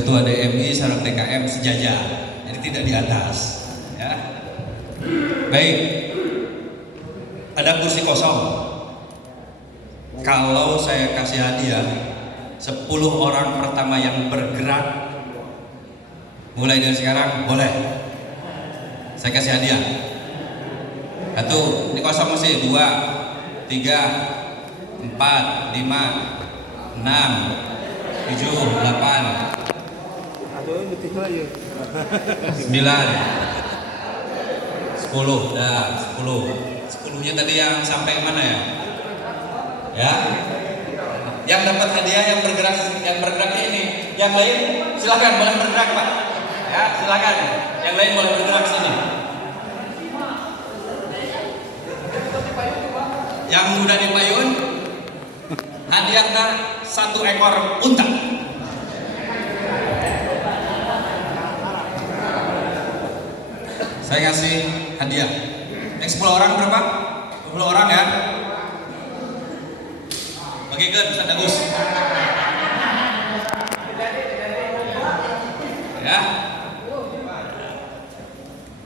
Ketua DMI sareng TKM sejajar, jadi tidak di atas. Ya. Baik, ada kursi kosong. Kalau saya kasih hadiah 10 orang pertama yang bergerak mulai dari sekarang boleh saya kasih hadiah. Satu, ini kosong masih 2, 3, 4, 5, 6, 7, 8, 9, 10, dah 10-nya tadi yang sampai mana ya? Ya, yang dapat hadiah yang bergeraknya ini, yang lain silakan boleh bergerak Pak. Ya, silakan, yang lain boleh bergerak sini. Yang udah dipayun, hadiahnya 1 ekor unta. Saya kasih hadiah. Yang 10 orang berapa? 20 orang ya. Bagikan Ustaz Agus. Ya.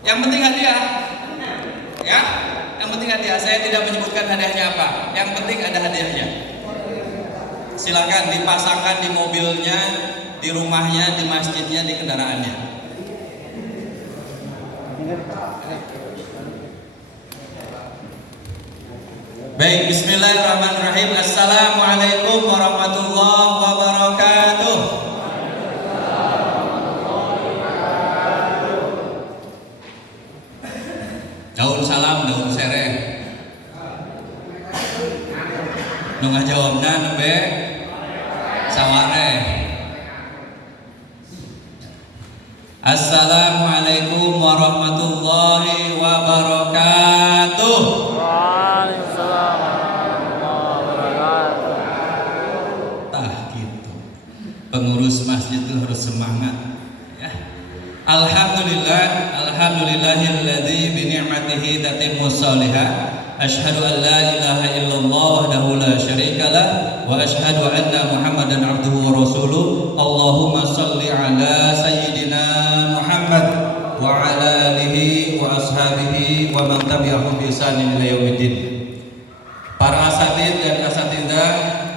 Yang penting hadiah. Ya. Yang penting hadiah. Saya tidak menyebutkan hadiahnya apa. Yang penting ada hadiahnya. Silakan dipasangkan di mobilnya, di rumahnya, di masjidnya, di kendaraannya. Baik, bismillahirrahmanirrahim. Assalamualaikum warahmatullahi wabarakatuh. Daun salam, daun sereh. Nu ngajawabna nembe sawareh. Assalamualaikum warahmatullahi wabarakatuh. Waalaikumsalam warahmatullahi wabarakatuh. Tah gitu. Pengurus masjid itu harus semangat. Ya. Alhamdulillahilladzi bi ni'matihi tatimmus shalihat. Asyhadu an la ilaha illallah wahdahu la syarikalah wa asyhadu anna Muhammadan abduhu wa rasuluh. Allahumma shalli ala sayyidina Muhammad wa ala alihi wa ashabihi wa man tabi'ahum bi ihsanin ila yaumiddin. Para asatidz dan asatidzah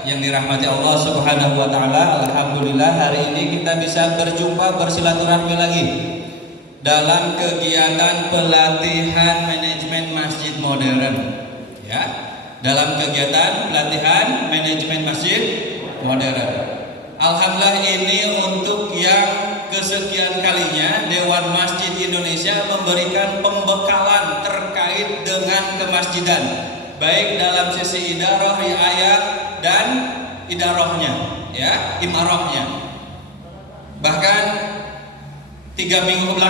yang dirahmati Allah Subhanahu wa taala, alhamdulillah hari ini kita bisa berjumpa bersilaturahmi lagi dalam kegiatan pelatihan manajemen masjid modern. Ya, dalam kegiatan pelatihan manajemen masjid modern. Alhamdulillah ini untuk yang kesekian kalinya Dewan Masjid Indonesia memberikan pembekalan terkait dengan kemasjidan, baik dalam sisi idarah, riayah dan idarahnya, ya, imarahnya. Bahkan 3 minggu ke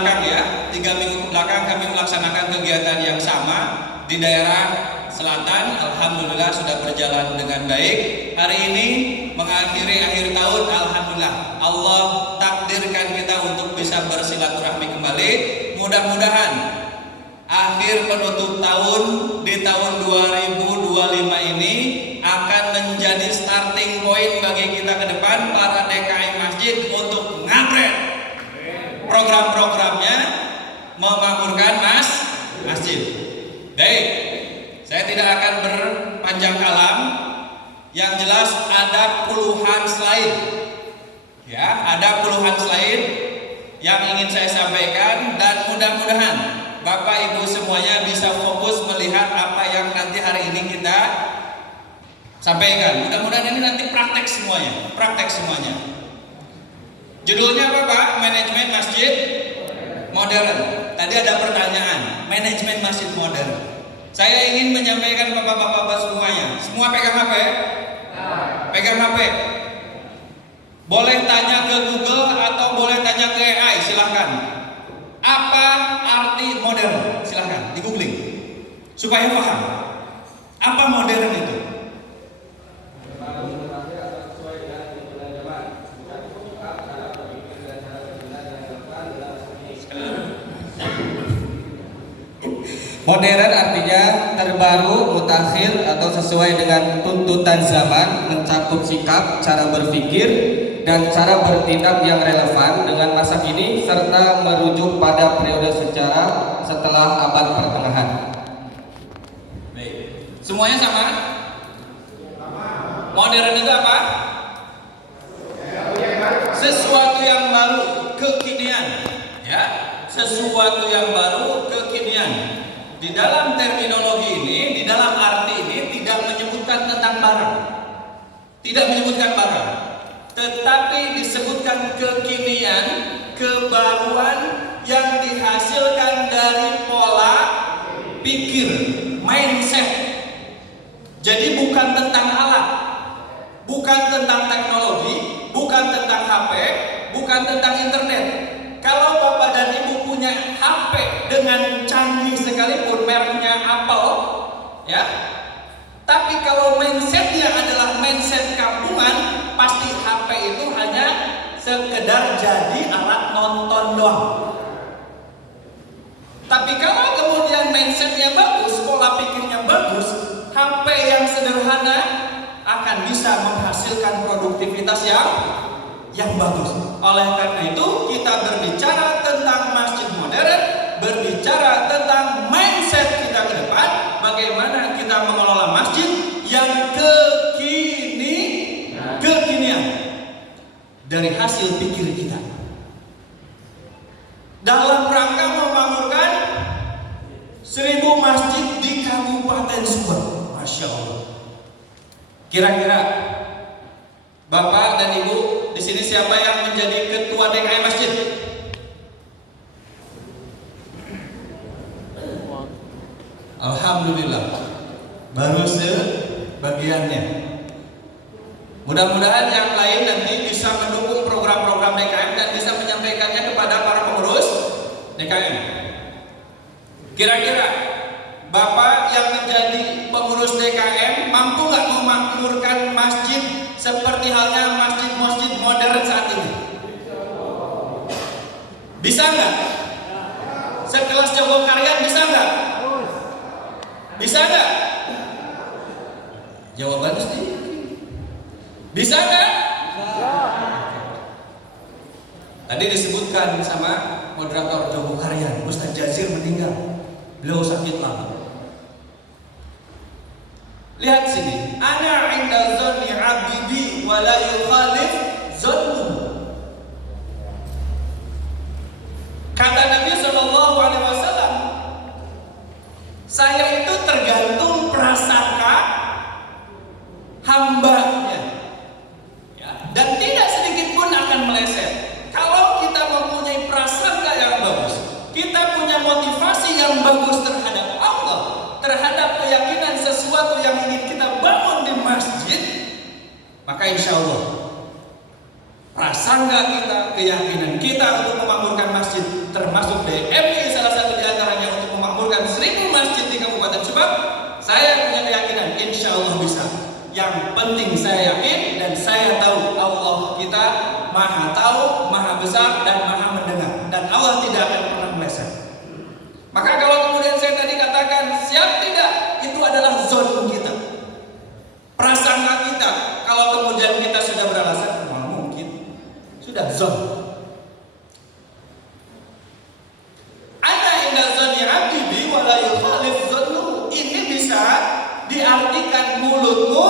belakang kami melaksanakan kegiatan yang sama di daerah selatan. Alhamdulillah sudah berjalan dengan baik. Hari ini mengakhiri akhir tahun, alhamdulillah Allah takdirkan kita untuk bisa bersilaturahmi kembali. Mudah-mudahan akhir penutup tahun di tahun 2025 ini akan menjadi starting point bagi kita ke depan para DKM masjid untuk ngupgrade program-programnya, memakmurkan masjid. Baik, saya tidak akan berpanjang kalam. Yang jelas ada puluhan slide. Ya, ada puluhan slide yang ingin saya sampaikan dan mudah-mudahan Bapak Ibu semuanya bisa fokus melihat apa yang nanti hari ini kita sampaikan. Mudah-mudahan ini nanti praktek semuanya. Judulnya apa Pak? Manajemen masjid modern. Tadi ada pertanyaan, manajemen masjid modern. Saya ingin menyampaikan Bapak-bapak semuanya. Semua pegang HP? Pegang HP. Boleh tanya ke Google atau boleh tanya ke AI, silahkan. Apa arti modern? Silahkan, di googling supaya paham. Apa modern itu? Modern artinya terbaru, mutakhir atau sesuai dengan tuntutan zaman, mencakup sikap, cara berpikir, dan cara bertindak yang relevan dengan masa kini serta merujuk pada periode sejarah setelah abad pertengahan. Baik. Semuanya sama? Modern itu apa? Sesuatu yang baru, kekinian, ya. Sesuatu yang baru, kekinian. Di dalam terminologi ini, di dalam arti ini tidak menyebutkan tentang barang. Tidak menyebutkan barang, tetapi disebutkan kekinian, kebaruan yang dihasilkan dari pola pikir, mindset. Jadi bukan tentang alat, bukan tentang teknologi, bukan tentang HP, bukan tentang internet. Kalau Bapak dan Ibu punya HP dengan canggih sekalipun, mereknya Apple, ya. Tapi kalau mindsetnya adalah mindset kampungan, pasti HP itu hanya sekedar jadi alat nonton doang. Tapi kalau kemudian mindsetnya bagus, pola pikirnya bagus, HP yang sederhana akan bisa menghasilkan produktivitas yang bagus. Oleh karena itu kita berbicara tentang masjid modern, berbicara tentang mindset kita ke depan, bagaimana kita mengelola masjid yang kekinian dari hasil pikir kita dalam rangka memakmurkan 1000 masjid di Kabupaten Subang. Masya Allah. Kira-kira Bapak dan Ibu di sini siapa yang menjadi ketua DKM masjid? Alhamdulillah, baru sebagiannya. Mudah-mudahan yang lain nanti bisa mendukung program-program DKM dan bisa menyampaikannya kepada para pengurus DKM. Kira-kira Bapak yang menjadi pengurus DKM mampu nggak memakmurkan masjid seperti halnya masjid-masjid modern saat ini? Bisa nggak? Sekelas Jogokarian bisa nggak? Bisa nggak? Jawabannya sih. Bisa nggak? Tadi disebutkan sama moderator Jogokarian, Ustaz Jazir meninggal. Beliau sakit lama. Lihat sini, ana 'inda dhanni 'abdi bi wa la yukhalif dhannu. Kata Nabi sallallahu alaihi wasallam, saya itu tergantung prasangka hambanya, ya, dan tidak sedikit pun akan meleset. Kalau kita mempunyai prasangka yang bagus, kita punya motivasi yang bagus terhadap Allah, terhadap keyakinan sesuatu yang ingin kita bangun di masjid, maka insya Allah prasangka kita, keyakinan kita untuk memakmurkan masjid, termasuk DMI salah satu diantaranya untuk memakmurkan 1000 masjid di Kabupaten Subang, saya punya keyakinan insya Allah bisa. Yang penting saya yakin dan saya tahu Allah kita maha tahu, maha besar dan maha mendengar, dan Allah tidak akan pernah meleset. Maka kalau kemudian saya tadi katakan siap tidak, itu adalah zon kita, prasangka kita. Kalau kemudian kita sudah beralasan, mungkin sudah zon. Ana inda zanni 'abdi bi wa la yukhalif dhannu. Ini bisa diartikan mulutmu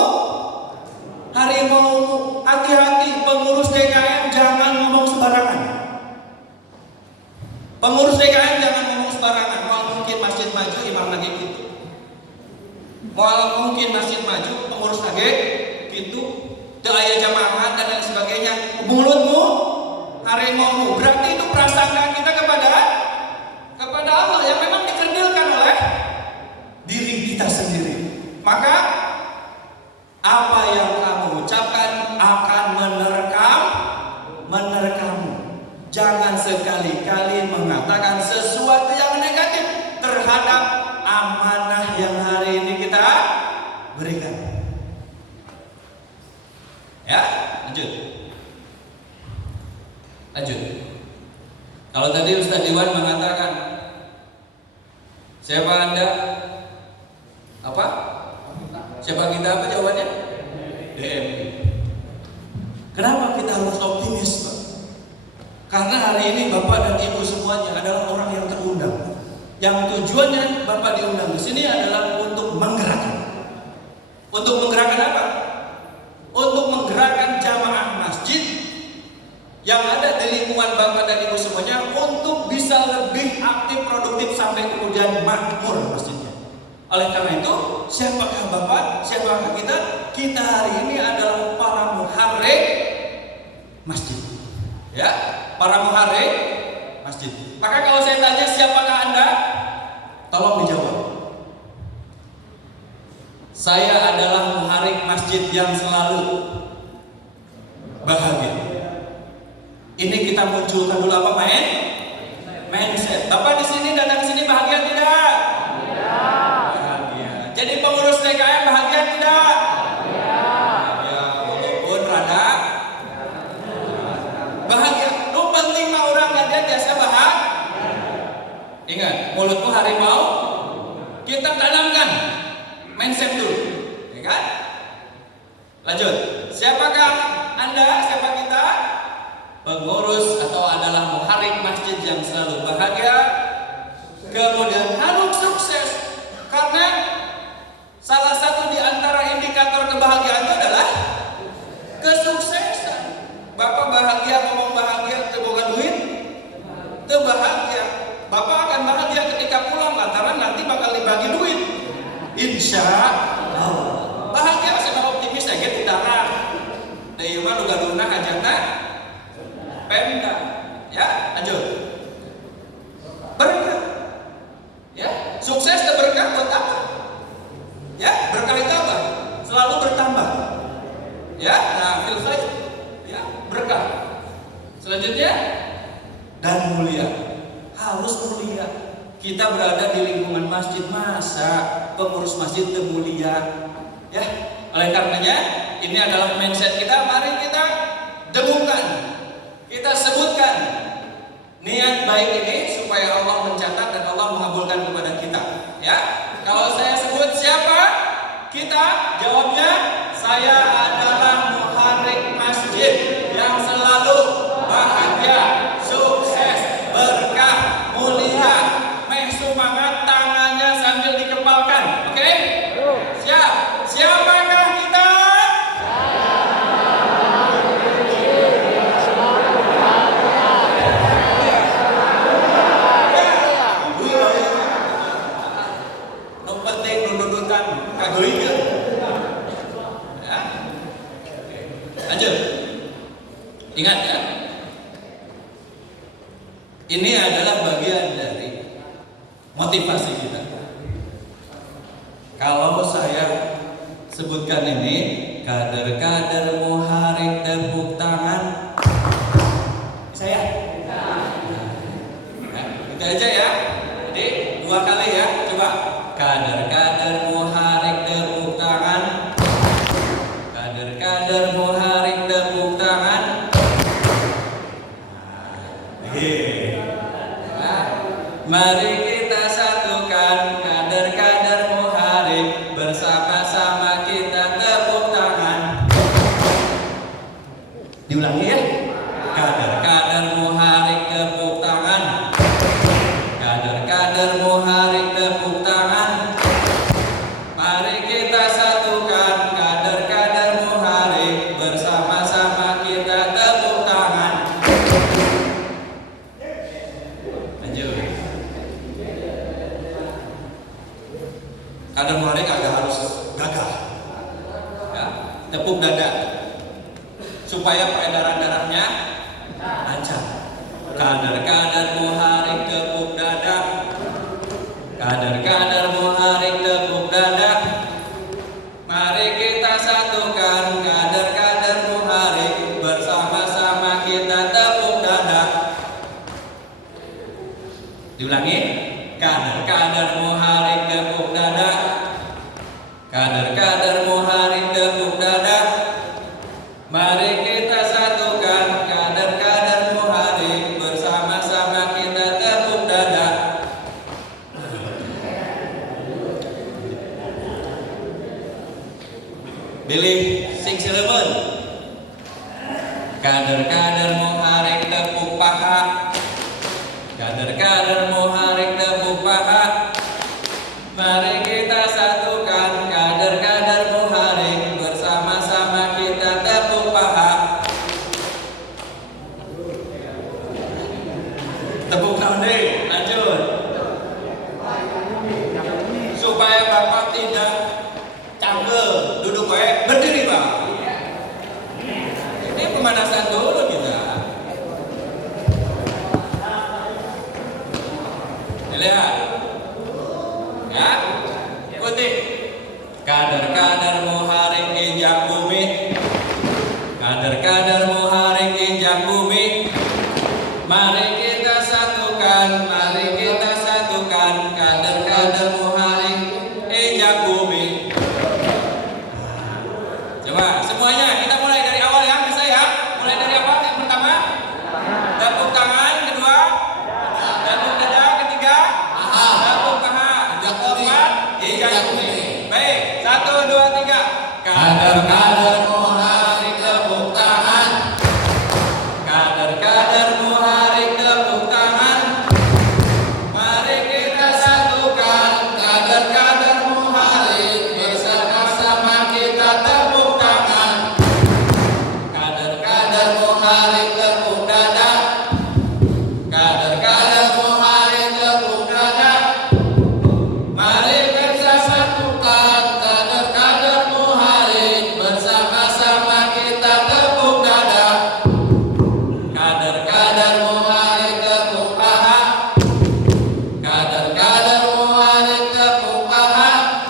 harimaumu. Hati-hati pengurus DKM, jangan ngomong sembarangan. Pengurus DKM jangan ngomong sembarangan. Mau mungkin masjid maju imam lagi gitu, mau mungkin masjid maju pengurus lagi gitu, daya jamaah dan lain sebagainya. Mulutmu harimaumu, berarti itu prasangka kita kepada Allah yang memang dikerdilkan oleh diri kita sendiri. Maka apa yang kamu ucapkan akan menerkammu. Jangan sekali-kali mengatakan sesuatu yang negatif terhadap amanah yang hari ini kita berikan. Ya, lanjut. Kalau tadi Ustaz Iwan mengatakan, siapa Anda? Apa? Siapa kita? Apa jawabannya? DMI. Kenapa kita harus optimis, Pak? Karena hari ini Bapak dan Ibu semuanya adalah orang yang terundang. Yang tujuannya Bapak diundang di sini adalah untuk menggerakkan. Untuk menggerakkan apa? Untuk menggerakkan jamaah masjid yang ada di lingkungan Bapak dan Ibu semuanya untuk bisa lebih aktif, produktif sampai kemudian makmur masjidnya. Oleh karena itu, siapakah Bapak? Siapakah kita? Kita hari ini adalah para muharrik masjid. Ya, para muharrik masjid. Maka kalau saya tanya siapakah Anda? Tolong dijawab. Saya adalah muharrik masjid yang selalu bahagia. Ini kita munculkan dulu apa, mindset. Bapak di sini datang ke sini bahagia tidak? Bahagia. Jadi pengurus TKM bahagia tidak? Bahagia. Walaupun rada bahagia. Lu penting mah orang ada biasa bahagia. Ingat, mulutmu harimau. Kita tanamkan mindset dulu, ya kan? Lanjut. Siapakah Anda? Siapa kita? Pengurus atau adalah muharrik masjid yang selalu bahagia, kemudian harus sukses. Karena salah satu di antara indikator kebahagiaan itu adalah kesuksesan. Bapak bahagia, ngomong bahagia, teboga duit, itu bahagia. Bapak akan bahagia ketika pulang lantaran nanti bakal dibagi duit. Insya Allah. Bahagia saya optimis saya gitu darah. Dari rumah lu gaduna hajatna Pemda, ya, lanjut. Berkah, ya, sukses dan berkah buat apa? Ya, berkah itu apa? Selalu bertambah, ya. Nah, filsafat, ya, berkah. Selanjutnya, dan mulia, harus mulia. Kita berada di lingkungan masjid, masa pengurus masjid itu mulia, ya. Oleh karenanya, ini adalah mindset kita. Mari kita dengungkan. Kita sebutkan niat baik ini supaya Allah mencatat dan Allah mengabulkan kepada kita. Ya, kalau saya sebut siapa kita, jawabnya saya adalah muharrik masjid yang selalu bahagia, sukses, berkah, mulia. Semangat, tangannya sambil dikepalkan. Oke? Siap. Siapakah kita? Lanjut. Ingat ya, ini adalah bagian dari motivasi kita. Kalau saya sebutkan ini, kader-kader muharrik tepuk tangan. Saya. Nah, itu aja ya. Jadi 2 kali ya. Coba. Kader-kader muharrik tepuk tangan. Kader-kader muharrik tepuk tangan. Nah, mari kita satukan kader-kader muharrik, bersama-sama kita tepuk tangan. Diulangi ya. Kader-kader muharrik tepuk tangan. Kader-kader muharrik tepuk tangan. Mari kita satukan kader-kader muharrik, bersama-sama kita tepuk tangan. Lanjut. Kader muharrik agak harus gagah, ya, tepuk dada supaya peredaran darahnya lancar. Kader-kader muharrik tepuk dada. Kader-kader muharrik tepuk dada. Mari kita satukan kader-kader muharrik, bersama-sama kita tepuk dada. Diulangi. Kader-kader muharrik tepuk dada. Kader-kader muharrik tepuk dada. Mari kita satukan kader-kader muharrik, bersama-sama kita tepuk dada. Billy sing Cirebon. Kader-kader muharik tepuk paha. Kader-kader muharik tepuk paha. Mari kita satukan kader-kader muharik, bersama-sama kita tepuk paha. Tepuk tangan deh, lanjut. Supaya Bapak tidak cangkel, duduk baik, berdiri Pak. Ini pemanasan dulu kita. Lihat, ya, ikuti. Kader-kader muharik injak bumi. Kader-kader muharik injak bumi. Mari kita satukan, mari kita satukan kader-kader muharik injak bumi. Coba semuanya kita mulai dari awal ya, bisa ya? Mulai dari apa? Yang pertama, tepuk tangan. Kedua, tepuk dada. Ketiga, tepuk paha. Keempat, injak bumi. Baik, 1, 2, 3. Kader-kader muharik tepuk tangan. Kader-kader muharik tepuk tangan. Mari kita satukan kader-kader muharik, bersama-sama kita tepuk tangan. Kader-kader muharik tepuk dada. Kader-kader muharik tepuk dada. Mari kita satukan kader-kader muharik, bersama-sama kita tepuk dada. Kader-kader muharik tepuk paha. Kader-kader muharik tepuk paha.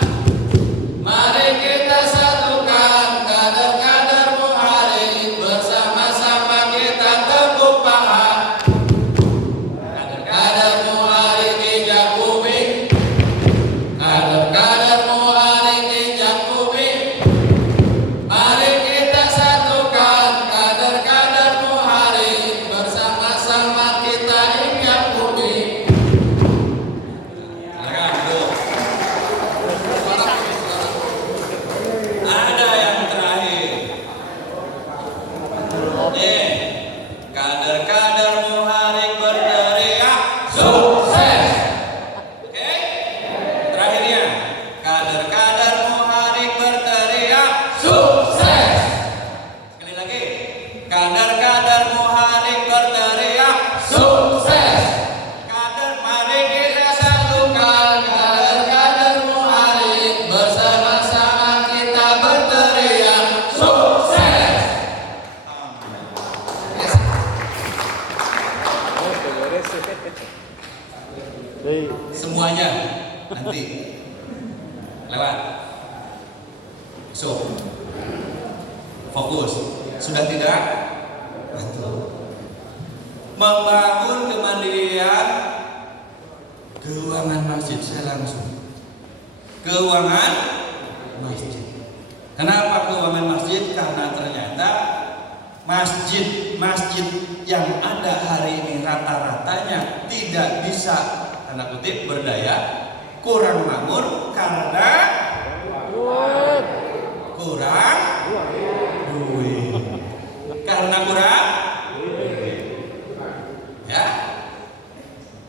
Mari kita satukan kader-kader muharik, bersama-sama kita tepuk paha. Kader-kader muharik injak bumi. Kader-kader muharik injak bumi. Mari kita satukan kader-kader muharik, bersama-sama kita injak bumi. Silakan duduk. Ada yang terakhir. Nih, kader-kader muharik berteriak sukses. Oke? Terakhirnya, kader-kader muharik berteriak sukses. Sekali lagi, kader-kader muharik berteriak sukses. Kader, mari kita satukan kader-kader muharik, bersama-sama kita berteriak sukses. Semuanya nanti lewat. So, fokus. Sudah tidak? Membangun kemandirian keuangan masjid. Saya langsung keuangan masjid. Kenapa keuangan masjid? Karena ternyata masjid yang ada hari ini rata-ratanya tidak bisa, tanda kutip, berdaya, kurang makmur karena kurang duit. Karena kurang ya.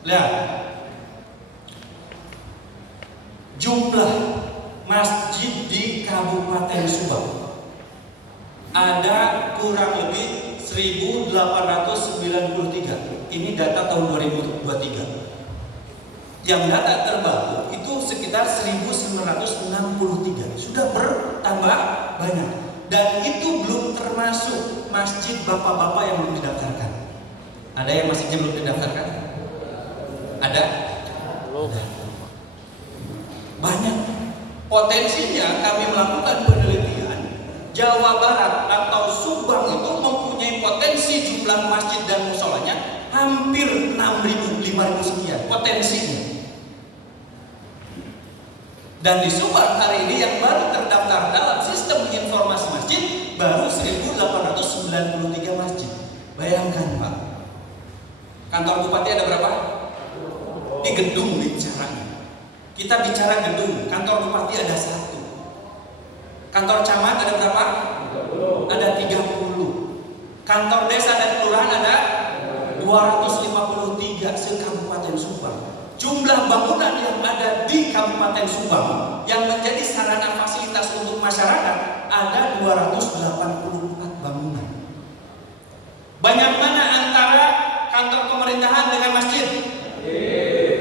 Lihat jumlah masjid di Kabupaten Subang ada kurang lebih 1893. Ini data tahun 2023. Yang data terbaru itu sekitar 1963. Sudah bertambah banyak. Dan itu belum termasuk masjid bapak-bapak yang belum didaftarkan. Ada yang masjidnya belum didaftarkan? Ada? Ada. Banyak. Potensinya kami melakukan penelitian, Jawa Barat atau Subang itu mempunyai potensi jumlah masjid dan musholanya hampir 6.000, 5.000 sekian potensinya. Dan di Subang hari ini yang baru terdaftar dalam sistem informasi masjid baru 1.893 masjid. Bayangkan Pak, kantor bupati ada berapa? Di gedung bicaranya. Kita bicara gedung, kantor bupati ada 1. Kantor camat ada berapa? Ada 30. Kantor desa dan kelurahan ada 253 se-Kabupaten Subang. Jumlah bangunan yang ada di Kabupaten Subang yang menjadi sarana fasilitas untuk masyarakat ada 284 bangunan. Banyak mana antara kantor pemerintahan dengan masjid?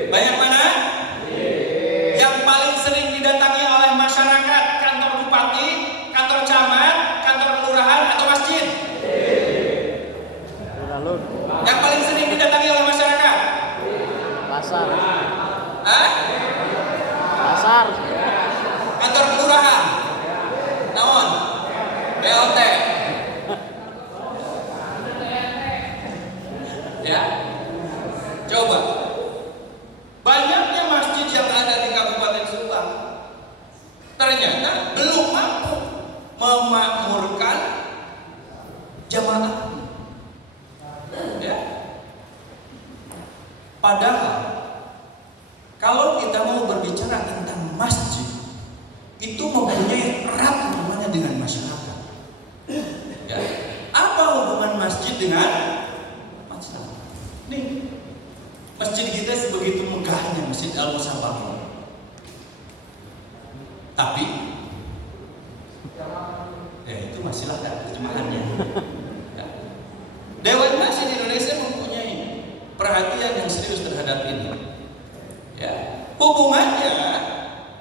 Banyak mana? Yang paling sering didatangi oleh masyarakat, kantor bupati, kantor camat, kantor kelurahan atau masjid? Yang paling sering didatangi oleh masyarakat? Pasar. Hah? Pasar. Kantor kelurahan? Naon? BLT? Ya? Coba. Banyaknya masjid yang ada di Kabupaten Subang ternyata belum mampu memakmurkan jamaah. Ya. Padahal kalau kita mau berbicara tentang masjid, itu mempunyai erat hubungannya dengan masyarakat. Ya. Apa hubungan masjid dengan masyarakat? Nih, masjid kita sebegitu megahnya, Masjid Al-Musabah. Tapi, ya itu masihlah terjemahannya. Ya. Dewan Masjid Indonesia mempunyai perhatian yang serius terhadap ini. Ya. Hubungannya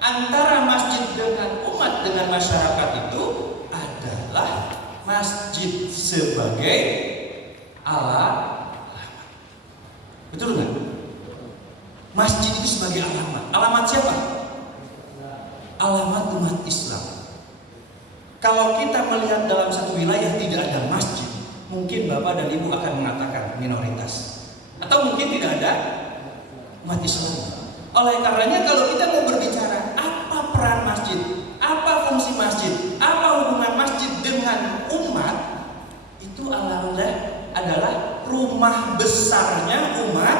antara masjid dengan umat dengan masyarakat itu adalah masjid sebagai alamat. Betul nggak? Masjid itu sebagai alamat. Alamat siapa? Alamat umat Islam. Kalau kita melihat dalam satu wilayah tidak ada masjid, mungkin Bapak dan Ibu akan mengatakan minoritas, atau mungkin tidak ada umat Islam. Oleh karenanya kalau kita mau berbicara apa peran masjid, apa fungsi masjid, apa hubungan masjid dengan umat, itu adalah rumah besarnya umat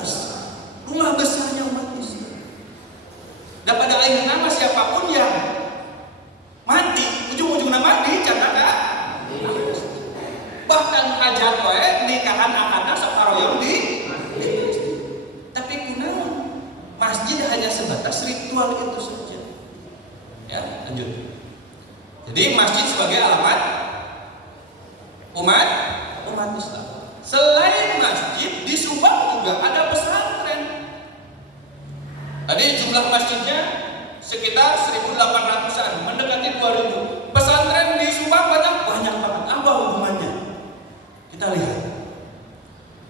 Islam. Rumah besarnya umat Islam. Dan pada akhirnya nama siapapun yang mati, ujung-ujungnya mati, jangan. Bahkan hajat wae nikahan akadna saparoyong di tapi kunaon? Masjid hanya sebatas ritual itu saja. Ya, lanjut. Jadi masjid sebagai alamat umat Islam. Selain masjid di Subang juga ada pesantren. Tadi jumlah masjidnya sekitar 1.800-an, mendekati 2.000. Pesantren di Subang banyak banget. Apa hubungannya? Kita lihat.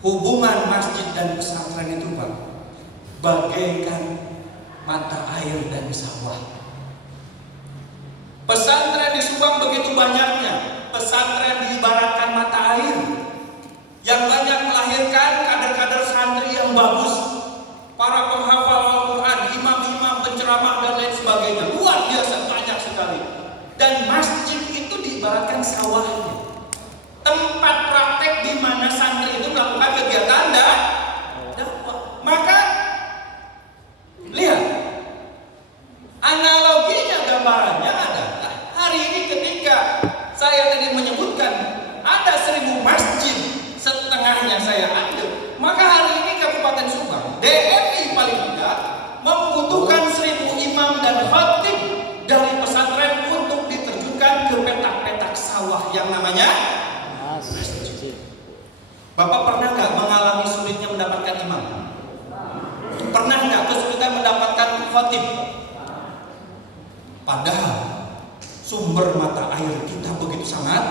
Hubungan masjid dan pesantren itu Pak, bagaikan mata air dan sawah. Pesantren di Subang begitu banyaknya. Pesantren diibaratkan mata air yang banyak melahirkan kader-kader santri yang bagus, para penghafal Al-Quran, imam-imam, penceramah dan lain sebagainya. Luar biasa banyak sekali. Dan masjid itu diibaratkan sawahnya, tempat praktek di mana santri itu melakukan kegiatan dakwah. Maka lihat, analoginya, gambarannya adalah hari ini ketika saya tadi menyebutkan ada 1.000 masjid, setengahnya saya ambil, maka hari ini Kabupaten Subang, DMI paling tidak membutuhkan 1.000 imam dan khatib dari pesantren untuk diterjunkan ke petak-petak sawah yang namanya masjid. Bapak pernah nggak mengalami sulitnya mendapatkan imam? Pernah nggak kesulitan mendapatkan khatib? Padahal sumber mata air kita begitu sangat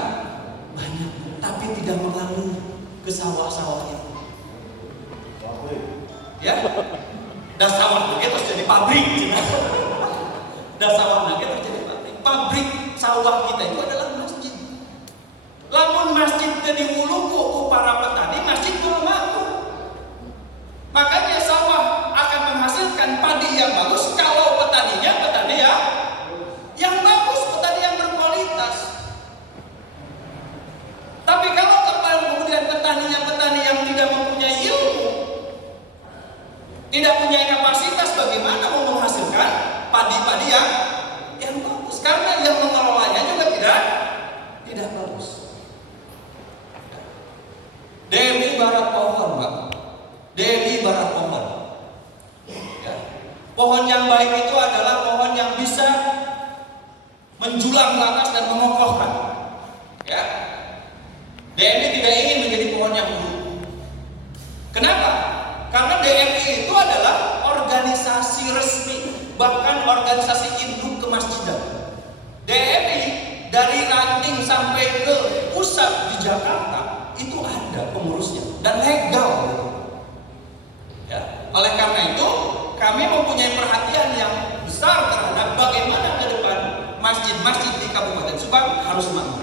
banyak, tapi tidak mengalir ke sawah-sawahnya. Ya, dan sawah kita terus jadi pabrik. Dan sawah kita terus jadi pabrik. Pabrik sawah kita itu adalah masjid. Lamun masjid jadi wuluku ku para petani, masjid belum mampu. Makanya sawah akan menghasilkan padi yang bagus kalau petaninya petani yang bagus, petani yang berkualitas. Tapi kalau kemudian petaninya petani yang tidak mempunyai ilmu, tidak punya kapasitas, bagaimana mau menghasilkan padi-padi yang bagus? Karena yang mengelolanya juga tidak bagus. yang baik itu adalah pohon yang bisa menjulang ke atas dan mengokohkan. Ya. DMI tidak ingin menjadi pohon yang buruk. Kenapa? Karena DMI itu adalah organisasi resmi, bahkan organisasi induk kemasjidan. DMI dari ranting sampai ke pusat di Jakarta itu ada pengurusnya dan legal. Ya. Oleh karena itu, kami mempunyai perhatian yang besar terhadap bagaimana ke depan masjid-masjid di Kabupaten Subang harus makmur.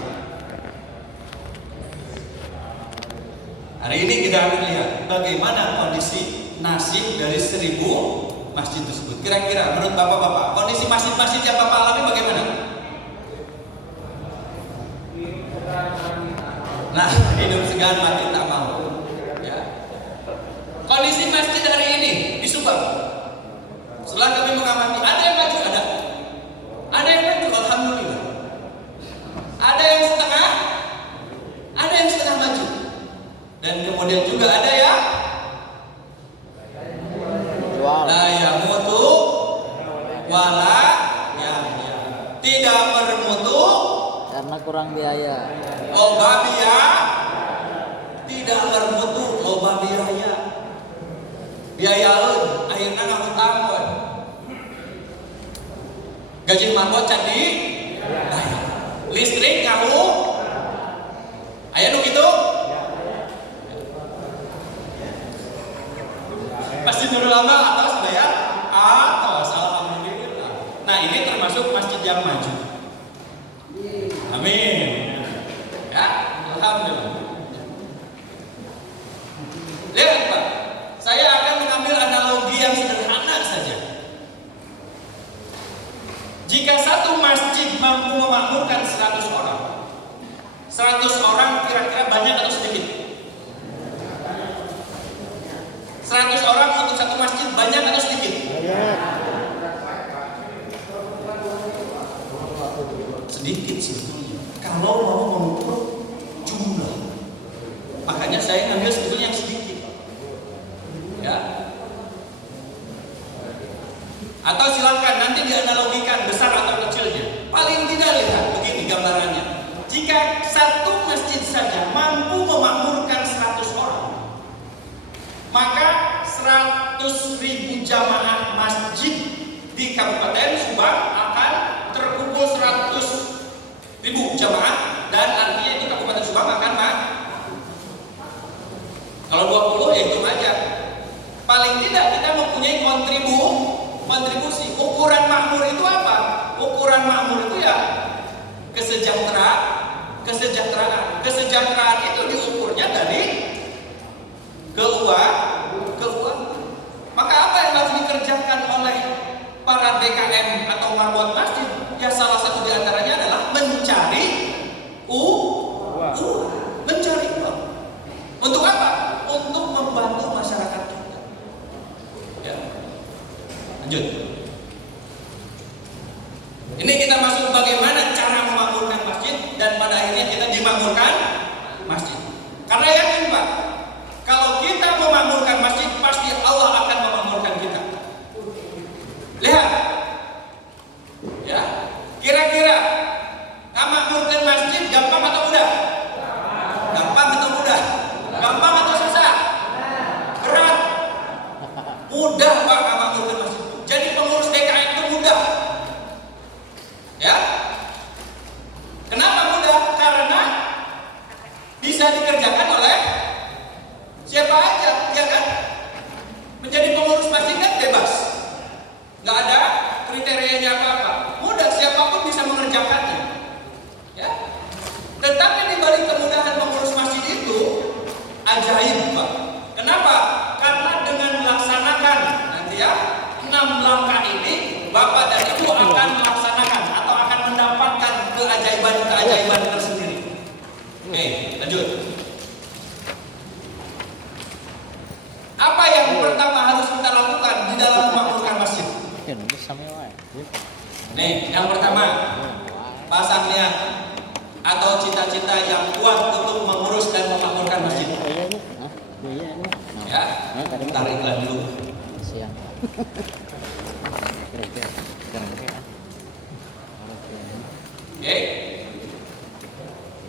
Hari ini kita akan lihat bagaimana kondisi nasib dari 1000 masjid tersebut. Kira-kira menurut bapak-bapak, kondisi masjid-masjid yang bapak alami bagaimana? Nah, hidup segan mati tak mau. Ya. Kondisi masjid hari ini di Subang. Setelah kami mengamati, ada yang maju, ada yang maju, alhamdulillah. Ada yang setengah maju. Dan kemudian juga ada yang la yamutu wala ya. Tidak bermutu karena kurang biaya. loba biaya. Tidak bermutu loba biaya. Biayaeun ayeuna ngahutang we. Gaji marbot candi listrik kamu aya nu kitu. Masjid Nurul Amal atas bayar atas, alhamdulillah. Nah, ini termasuk masjid yang maju. Amin. Ya, alhamdulillah. Lihat Pak, saya akan mengambil analogi yang sederhana saja. Jika satu masjid mampu memakmurkan 100 orang, 100 orang kira-kira banyak atau sedikit? 100 orang untuk satu masjid banyak atau sedikit? Sedikit sebetulnya. Kalau mau mengukur jumlah, makanya saya ngambil sebetulnya yang sedikit. Ya. Atau silakan nanti dianalogikan besar atau kecilnya. Paling tidak lihat begini gambarannya. Jika satu masjid saja mampu memakmurkan 100 orang, maka 100.000 jamaah masjid di Kabupaten Subang akan terkumpul 100.000 jamaah, dan artinya itu Kabupaten Subang akan kalau 20 ya itu aja. Paling tidak kita mempunyai kontribusi. Ukuran makmur itu apa? Ukuran makmur itu ya kesejahteraan. Kesejahteraan itu diukurnya dari keuangan. Maka apa yang harus dikerjakan oleh para DKM atau marbot masjid? Ya salah satu diantaranya adalah mencari uang. Untuk apa? Untuk membantu masyarakat kita. Ya. Lanjut. Ini kita masuk bagaimana cara memakmurkan masjid, dan pada akhirnya kita dimakmurkan masjid. Karena yakin Pak, kalau kita memakmurkan masjid, pasti Allah akan memakmurkan kita. Lihat, ya, kira-kira memakmurkan masjid gampang atau mudah? Gampang atau mudah? Gampang atau susah? Berat? Mudah Pak memakmurkan masjid. Jadi pengurus DKM itu mudah. Ya, kenapa mudah? Karena bisa dikerjakan oleh siapa aja, ya kan? Menjadi pengurus masjid kan bebas, nggak ada kriterianya apa-apa, mudah, siapapun bisa mengerjakannya. Ya, tetapi di balik kemudahan pengurus masjid itu ajaib Pak. Kenapa? Karena dengan melaksanakan nanti ya 6 langkah ini, Bapak dan Ibu akan melaksanakan atau akan mendapatkan keajaiban tersendiri. Oke, lanjut. Apa yang pertama harus kita lakukan di dalam memakmurkan masjid? Nih, yang pertama, pasang niat atau cita-cita yang kuat untuk mengurus dan memakmurkan masjid. Ya, tarik iklan dulu. Siang. Oke.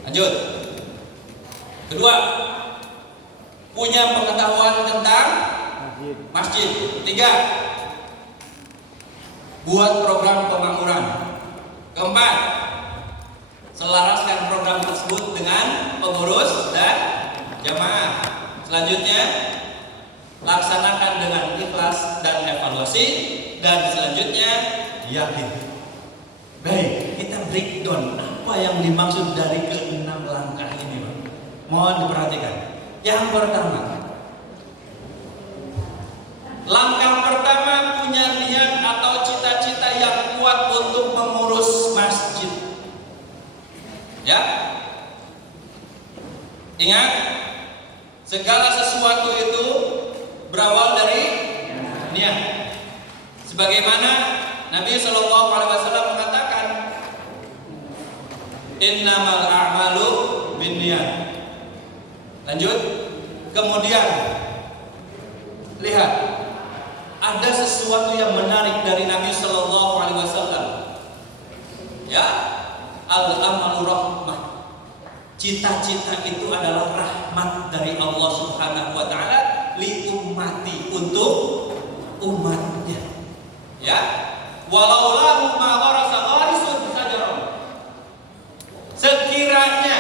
Lanjut. Kedua, punya pengetahuan tentang masjid. Tiga, buat program pemakmuran. Keempat, selaraskan program tersebut dengan pengurus dan jamaah. Selanjutnya, laksanakan dengan ikhlas dan evaluasi. Dan selanjutnya, yakin. Baik, kita breakdown apa yang dimaksud dari keenam langkah ini, Pak. Mohon diperhatikan. Yang pertama, langkah pertama punya niat atau cita-cita yang kuat untuk mengurus masjid. Ya, ingat, segala sesuatu itu berawal dari niat. Sebagaimana Nabi Shallallahu Alaihi Wasallam mengatakan, innamal a'malu binniyat. Lanjut, kemudian lihat, ada sesuatu yang menarik dari Nabi Shallallahu Alaihi Wasallam. Ya, al-amalu rahmah. Cita-cita itu adalah rahmat dari Allah Subhanahu Wa Taala li ummati, untuk umatnya. Ya, walau lahu ma gharasa gharisun sajarah. Sekiranya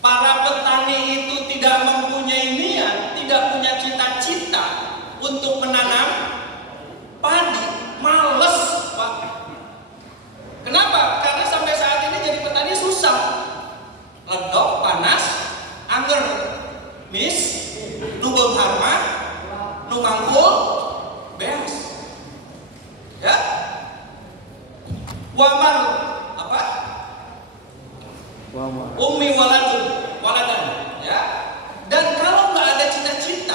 para petani itu tidak mempunyai niat, tidak punya cita-cita untuk menanam padi, males, Pak. Kenapa? Karena sampai saat ini jadi petani susah. Ledok, panas, angger, mis, nubung harma, nungangkul, beas. Ya, waman apa? Ummi waladan. Ya, dan kalau nggak ada cita-cita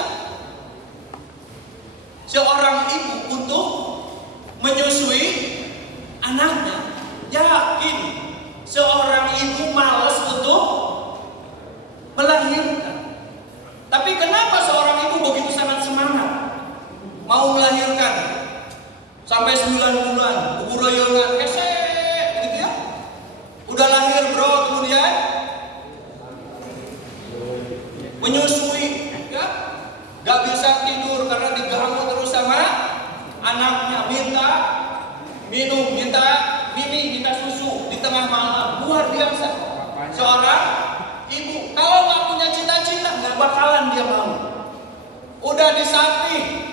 seorang ibu untuk menyusui anaknya, yakin seorang ibu malas untuk melahirkan. Tapi kenapa seorang ibu begitu sangat semangat mau melahirkan? Sampai 9 bulan, ibu royongan kesek, gitu ya. Udah lahir bro, kemudian menyusui, ya, gak bisa tidur karena diganggu terus sama anaknya, minta minum, minta mimi, minta susu di tengah malam. Luar biasa. Seorang ibu kalau nggak punya cita-cita nggak bakalan dia mau. Udah disapi.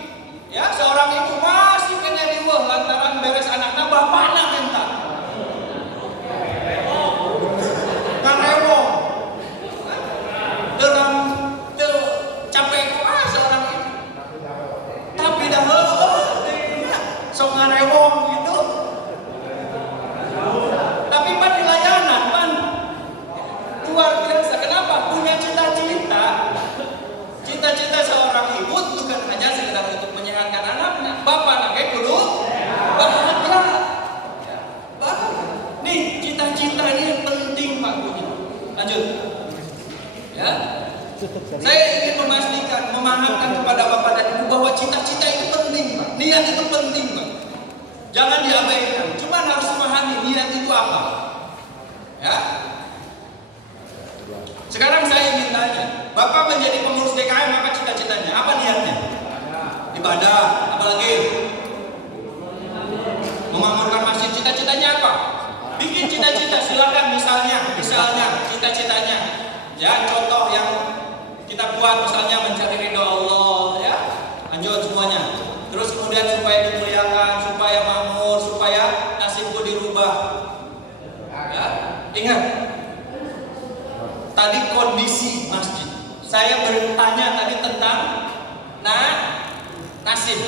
Ya, seorang ibu masih kena riweuh lantaran beres anaknya, bapaknya minta. Ngarewong. Dalam capek seorang ibu. Tapi dah sok ngarewong gitu. Tapi pan dilayanan, pan. Luar biasa. Kenapa? Punya cita-cita. Cita-cita seorang ibu bukan hanya sekedar untuk menyehatkan anaknya. Bapak anaknya dulu bahagia. Nih, cita-cita ini penting Pak Budi. Lanjut. Ya. Saya ingin memastikan, memahamkan kepada Bapak dan Ibu bahwa cita-cita itu penting, Pak. Niat itu penting, Pak. Jangan diabaikan. Cuma harus memahami niat itu apa. Ya. Sekarang saya ingin tanya, Bapak menjadi pengurus DKM, apa cita-citanya? Apa niatnya? Ibadah, apalagi memakmurkan masjid. Cita-citanya apa? Bikin cita-cita, silakan. Misalnya cita-citanya, ya contoh yang kita buat, misalnya mencari ridho Allah, ya. Lanjut semuanya. Terus kemudian supaya dimuliakan, supaya makmur, supaya nasibku dirubah. Ya, ingat. Tadi kondisi masjid. Saya bertanya tadi tentang nasib.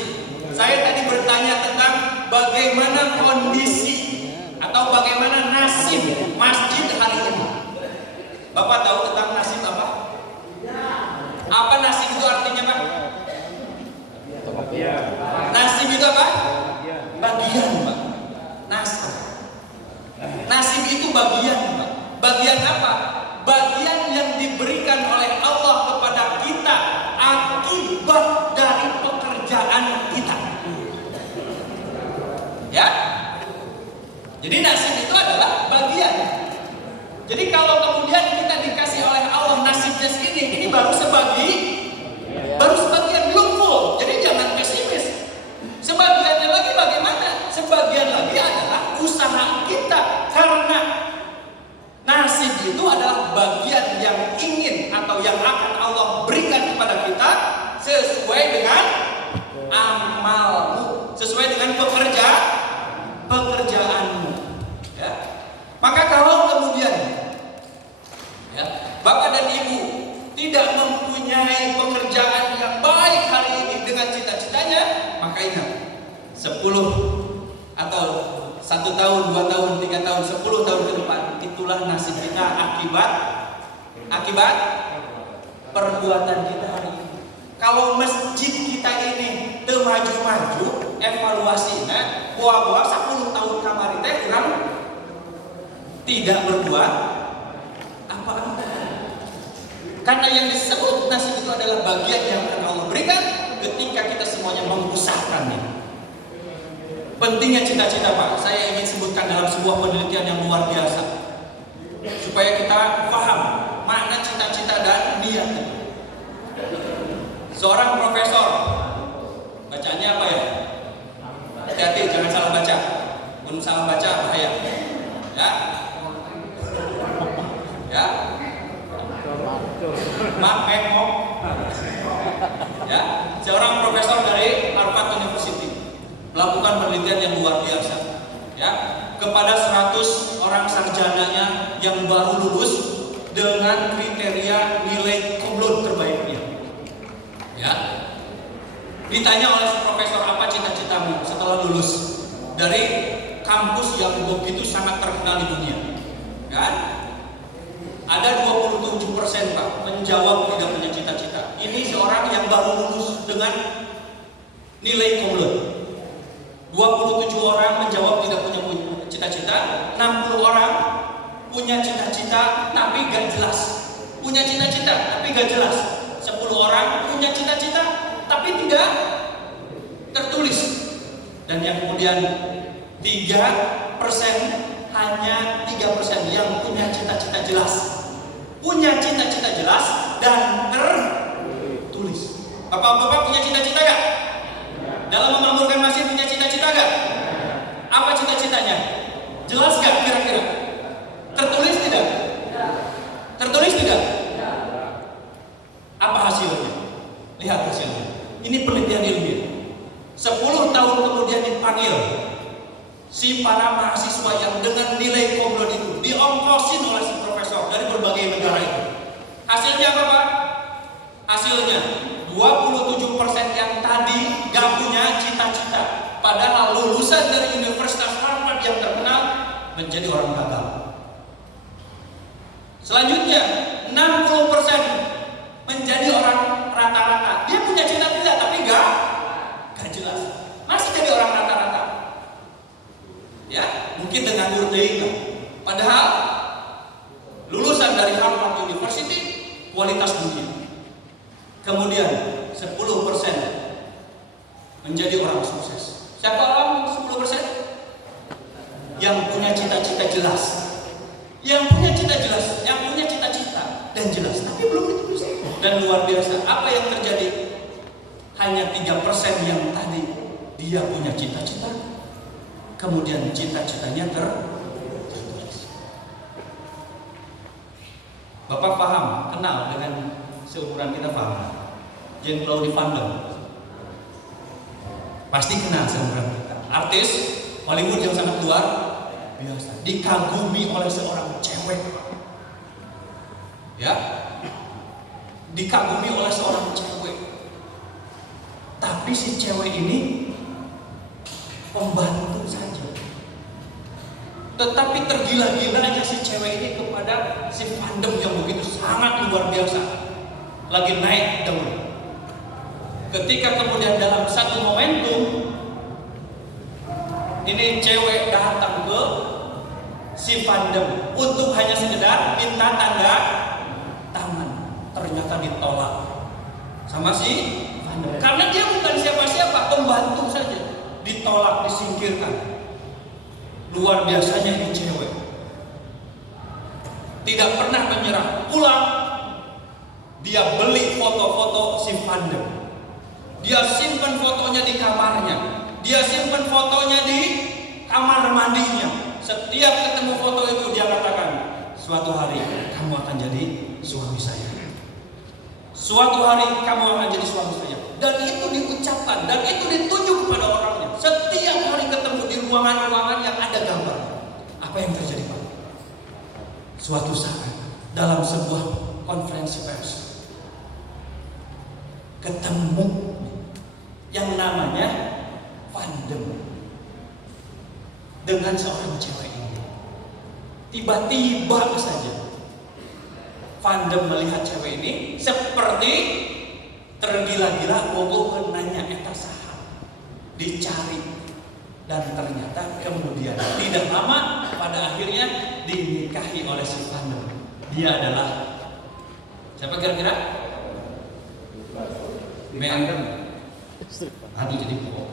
Saya tadi bertanya tentang bagaimana kondisi atau bagaimana nasib masjid hari ini. Bapak tahu tentang nasib apa? Apa nasib itu artinya, Pak? Nasib itu apa? Bagian, Pak. Nasib itu bagian, Pak. Bagian apa? Bagian yang diberikan oleh Allah kepada kita akibat dari pekerjaan kita. baru sebagian, belum full. Jadi jangan pesimis. Sebagiannya lagi bagaimana? Sebagian lagi adalah usaha kita, karena nasib itu adalah bagian yang ingin atau yang akan Allah berikan kepada kita sesuai dengan amalmu, sesuai dengan pekerjaanmu. Ya. Maka kalau kemudian Bapak dan Ibu tidak mempunyai pekerjaan yang baik hari ini dengan cita-citanya, maka ingat 10 atau 1 tahun, 2 tahun, 3 tahun, 10 tahun ke depan, itulah nasib kita akibat perbuatan kita hari ini. Kalau masjid kita ini maju-maju, evaluasinya buah-buah 10 tahun kemarin teh kurang tidak berbuat apa-apa. Karena yang disebut nasib itu adalah bagian yang akan Allah berikan ketika kita semuanya mengusahakannya. Pentingnya cita-cita, Pak, saya ingin sebutkan dalam sebuah penelitian yang luar biasa supaya kita paham makna cita-cita dan niat. Seorang profesor, bacaannya apa ya? Hati-hati, jangan salah baca. Pun salah baca bahaya. Ya. Makmok. Ya, seorang profesor dari Harvard University melakukan penelitian yang luar biasa. Ya, kepada 100 orang sarjananya yang baru lulus dengan kriteria nilai komlot terbaiknya. Ya. Ditanya oleh si profesor, apa cita-citamu setelah lulus dari kampus yang begitu sangat terkenal di dunia? Kan? Ada 27% Pak menjawab tidak punya cita-cita. Ini seorang yang baru lulus dengan nilai komlot. 27 orang menjawab tidak punya cita-cita. 60 orang punya cita-cita tapi gak jelas. Punya cita-cita tapi gak jelas. 10 orang punya cita-cita tapi tidak tertulis. Dan yang kemudian 3%, hanya 3% yang punya cita-cita jelas. Punya cita-cita jelas dan tertulis. Bapak-bapak punya cita-cita gak? Dalam memakmurkan masjid punya cita-cita gak? Apa cita-citanya? Jelas gak kira-kira? Tertulis tidak? Tertulis tidak? Apa hasilnya? Lihat hasilnya. Ini penelitian ilmiah. 10 tahun kemudian dipanggil si para mahasiswa yang dengan nilai komlot itu diongkosin oleh si profesor dari berbagai negara itu. Hasilnya apa, Pak? Hasilnya 27% yang tadi gak punya cita-cita, padahal lulusan dari Universitas Harvard yang terkenal, menjadi orang gagal. Selanjutnya 60% menjadi orang rata-rata. Dia punya cita-cita tapi gak jelas. Masih jadi orang rata-rata. Ya, mungkin dengan urteing. Padahal lulusan dari Harvard University kualitas dunia. Kemudian 10% menjadi orang sukses. Siapa orang 10%? Yang punya cita-cita jelas. Yang punya cita-cita dan jelas, tapi belum ditulis. Dan luar biasa, apa yang terjadi? Hanya 3% yang tadi dia punya cita-cita, kemudian cita-citanya tertulis. Bapak paham, kenal dengan seumuran kita, paham? Jean-Claude Van Damme pasti kenal seumuran kita. Artis Hollywood yang sangat luar biasa, dikagumi oleh seorang cewek. Ya, dikagumi oleh seorang cewek. Tapi si cewek ini pembantu saja. Tetapi tergila-gilanya si cewek ini kepada si Van Damme yang begitu sangat luar biasa, lagi naik daun. Ketika kemudian dalam satu momentum ini cewek datang ke si Van Damme untuk hanya sekedar minta tanda tangan, ternyata ditolak sama si Van Damme. Karena dia bukan siapa-siapa, pembantu saja, ditolak, disingkirkan. Luar biasanya ini cewek, tidak pernah menyerah, pulang Dia beli foto-foto si Van Dam. Dia simpan fotonya di kamarnya. Dia simpan fotonya di kamar mandinya. Setiap ketemu foto itu dia katakan, suatu hari kamu akan jadi suami saya. Suatu hari kamu akan jadi suami saya. Dan itu diucapkan, dan itu ditunjuk kepada orangnya. Setiap hari ketemu di ruangan-ruangan yang ada gambar. Apa yang terjadi, Pak? Suatu saat dalam sebuah konferensi pers, ketemu yang namanya Van Dam dengan seorang cewek ini. Tiba-tiba saja Van Dam melihat cewek ini seperti tergila-gila, bogoh nanya eta saha, dicari, dan ternyata kemudian tidak lama pada akhirnya dinikahi oleh si Van Dam. Dia adalah siapa kira-kira? Aduh jadi bohong.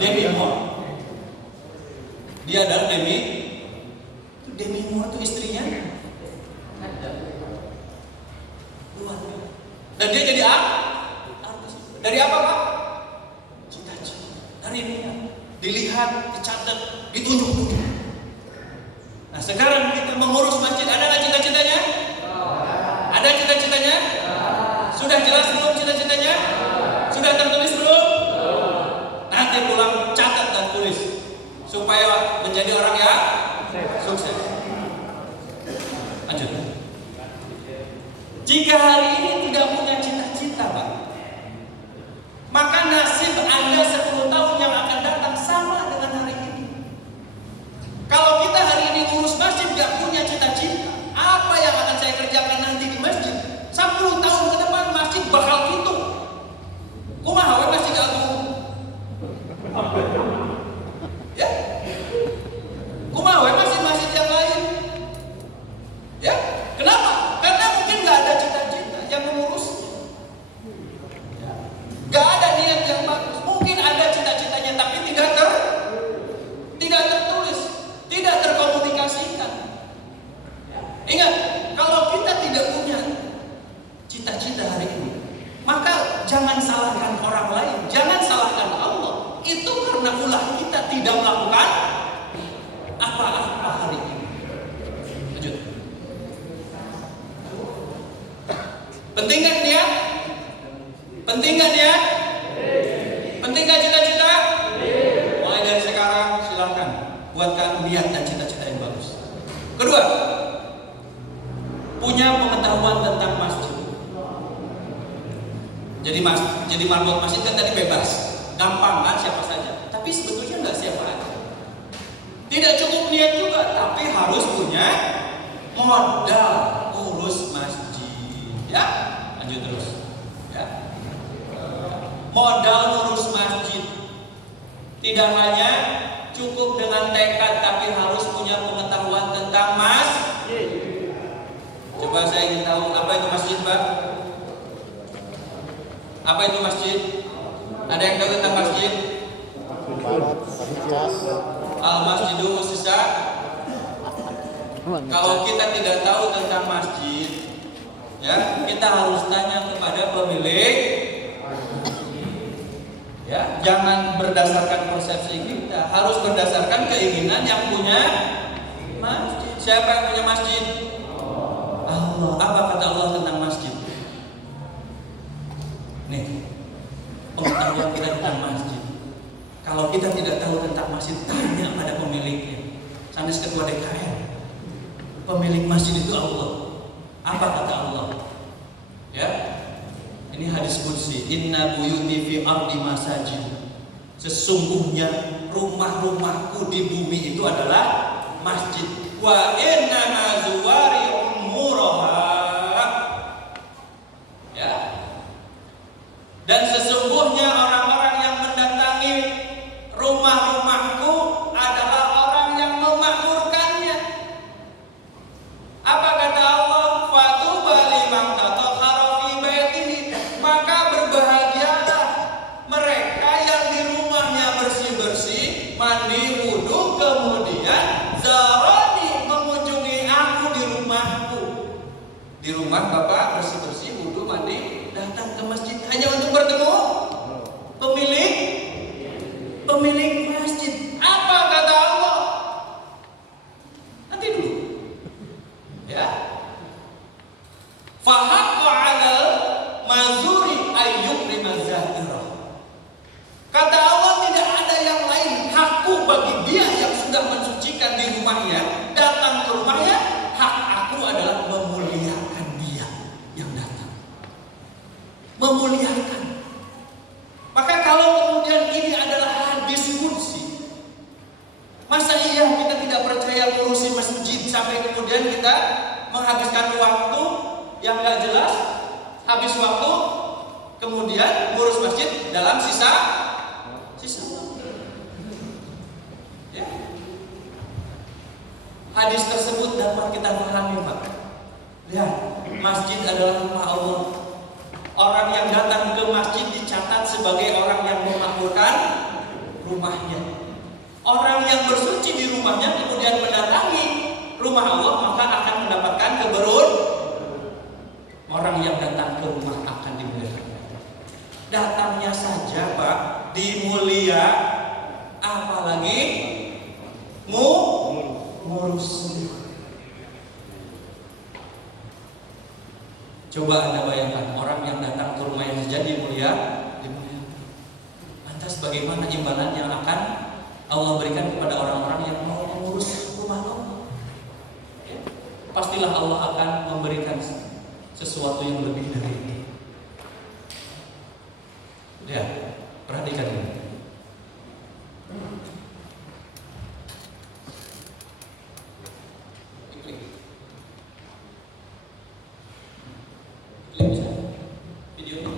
Demi Moore. Dia adalah Demi Moore itu istrinya. Luar biasa. Dan dia jadi artis. Dari apa, Pak? Cita-cita. Dari niat. Dilihat, dicatat, ditunjuk-tunjuk. Nah sekarang kita mengurus masjid. Ada nggak cita-citanya? Ada cita-citanya? Sudah jelas belum cita-citanya? Sudah tertulis belum? Nanti pulang catat dan tulis supaya menjadi orang yang sukses. Lanjut. Jika hari ini tidak punya cita-cita, Pak, maka nasib Anda 10 tahun yang akan datang sama dengan hari ini. Kalau kita hari ini ngurus masjid gak punya cita-cita, apa yang akan saya kerjakan nanti di masjid? 10 tahun ke depan masjid bakal gitu. Kumaha we masjid agung? Ya? Kumaha we masjid yang lain? Ya? Kenapa? Karena mungkin gak ada cita-cita yang mengurusnya. Gak ada niat yang bagus. Mungkin ada cita-citanya tapi tidak tertulis, tidak terkomunikasikan. Ingat, kalau kita tidak punya cita-cita hari ini, maka jangan salahkan orang lain, jangan salahkan Allah. Itu karena ulah kita tidak melakukan apa-apa hari ini. Lanjut. Penting kan dia? Penting kan dia? Penting kan cita-cita? Mulai dari sekarang silahkan buatkan niat dan cita-cita yang bagus. Kedua, punya pengetahuan tentang masjid. Jadi marbot masjid kan tadi bebas, gampang kan siapa saja. Tapi sebetulnya nggak siapa aja. Tidak cukup niat juga, tapi harus punya modal urus masjid. Ya, lanjut terus. Ya. Modal urus masjid. Tidak hanya cukup dengan tekad, tapi harus punya pengetahuan tentang masjid. Coba saya ingin tahu apa itu masjid, Pak? Apa itu masjid? Ada yang tahu tentang masjid? Al-Masjidu Usisa. Kalau kita tidak tahu tentang masjid, ya kita harus tanya kepada pemilik. Ya, jangan berdasarkan persepsi kita, harus berdasarkan keinginan yang punya masjid. Siapa yang punya masjid? Allah. Apa kata Allah tentang masjid? Nih, pengetahuan kita tentang masjid. Kalau kita tidak tahu tentang masjid, tanya pada pemiliknya. Sanes ketua DKR. Pemilik masjid itu Allah. Apa kata Allah? Ya. Ini hadis qudsi, inna buyuti fi ardi masajid. Sesungguhnya rumah-rumahku di bumi itu adalah masjid. Wa inna mazuwari umuraha. Ya. Dan sesungguhnya orang-orang yang mendatangi rumah-rumahku adalah orang yang memakmurkannya. Apa kata Allah? Fatuba liman tatahhara fi baitihi. Maka berbahagialah mereka yang di rumahnya bersih-bersih, mandi wudu, kemudian zarani mengunjungi aku di rumah Di rumah Bapak bersih-bersih, wudu, mandi, datang ke masjid hanya untuk bertemu pemilik masjid. Apa kata Allah? Nanti dulu. Ya. Fahaqqa 'alal mazuri ayyub limazahirah. Kata Allah, tidak ada yang lain hakku bagi dia yang sudah mensucikan di rumahnya, datang ke rumahnya, hak aku adalah memuliakan dia yang datang. Memuliakan. Maka kalau kemudian ini adalah hadis qudsi, masa iya kita tidak percaya ngurusi masjid sampai kemudian kita menghabiskan waktu yang gak jelas, habis waktu kemudian ngurus masjid dalam sisa waktu. Ya. Hadis tersebut dapat kita pahami, Pak. Lihat, masjid adalah rumah Allah. Orang yang datang ke masjid dicatat sebagai orang yang memakmurkan rumahnya. Orang yang bersuci di rumahnya kemudian mendatangi rumah Allah, maka akan mendapatkan keberuntungan. Orang yang datang ke rumah akan dimuliakan. Datangnya saja, Pak, dimulia, apalagi ngurus. Coba Anda bayangkan, orang yang datang ke rumah yang saja dimuliakan. Lantas bagaimana imbalan yang akan Allah berikan kepada orang-orang yang mau mengurus rumah Allah? Pastilah Allah akan memberikan sesuatu yang lebih dari ini. Lihat, perhatikan ini. Klik bisa video ini.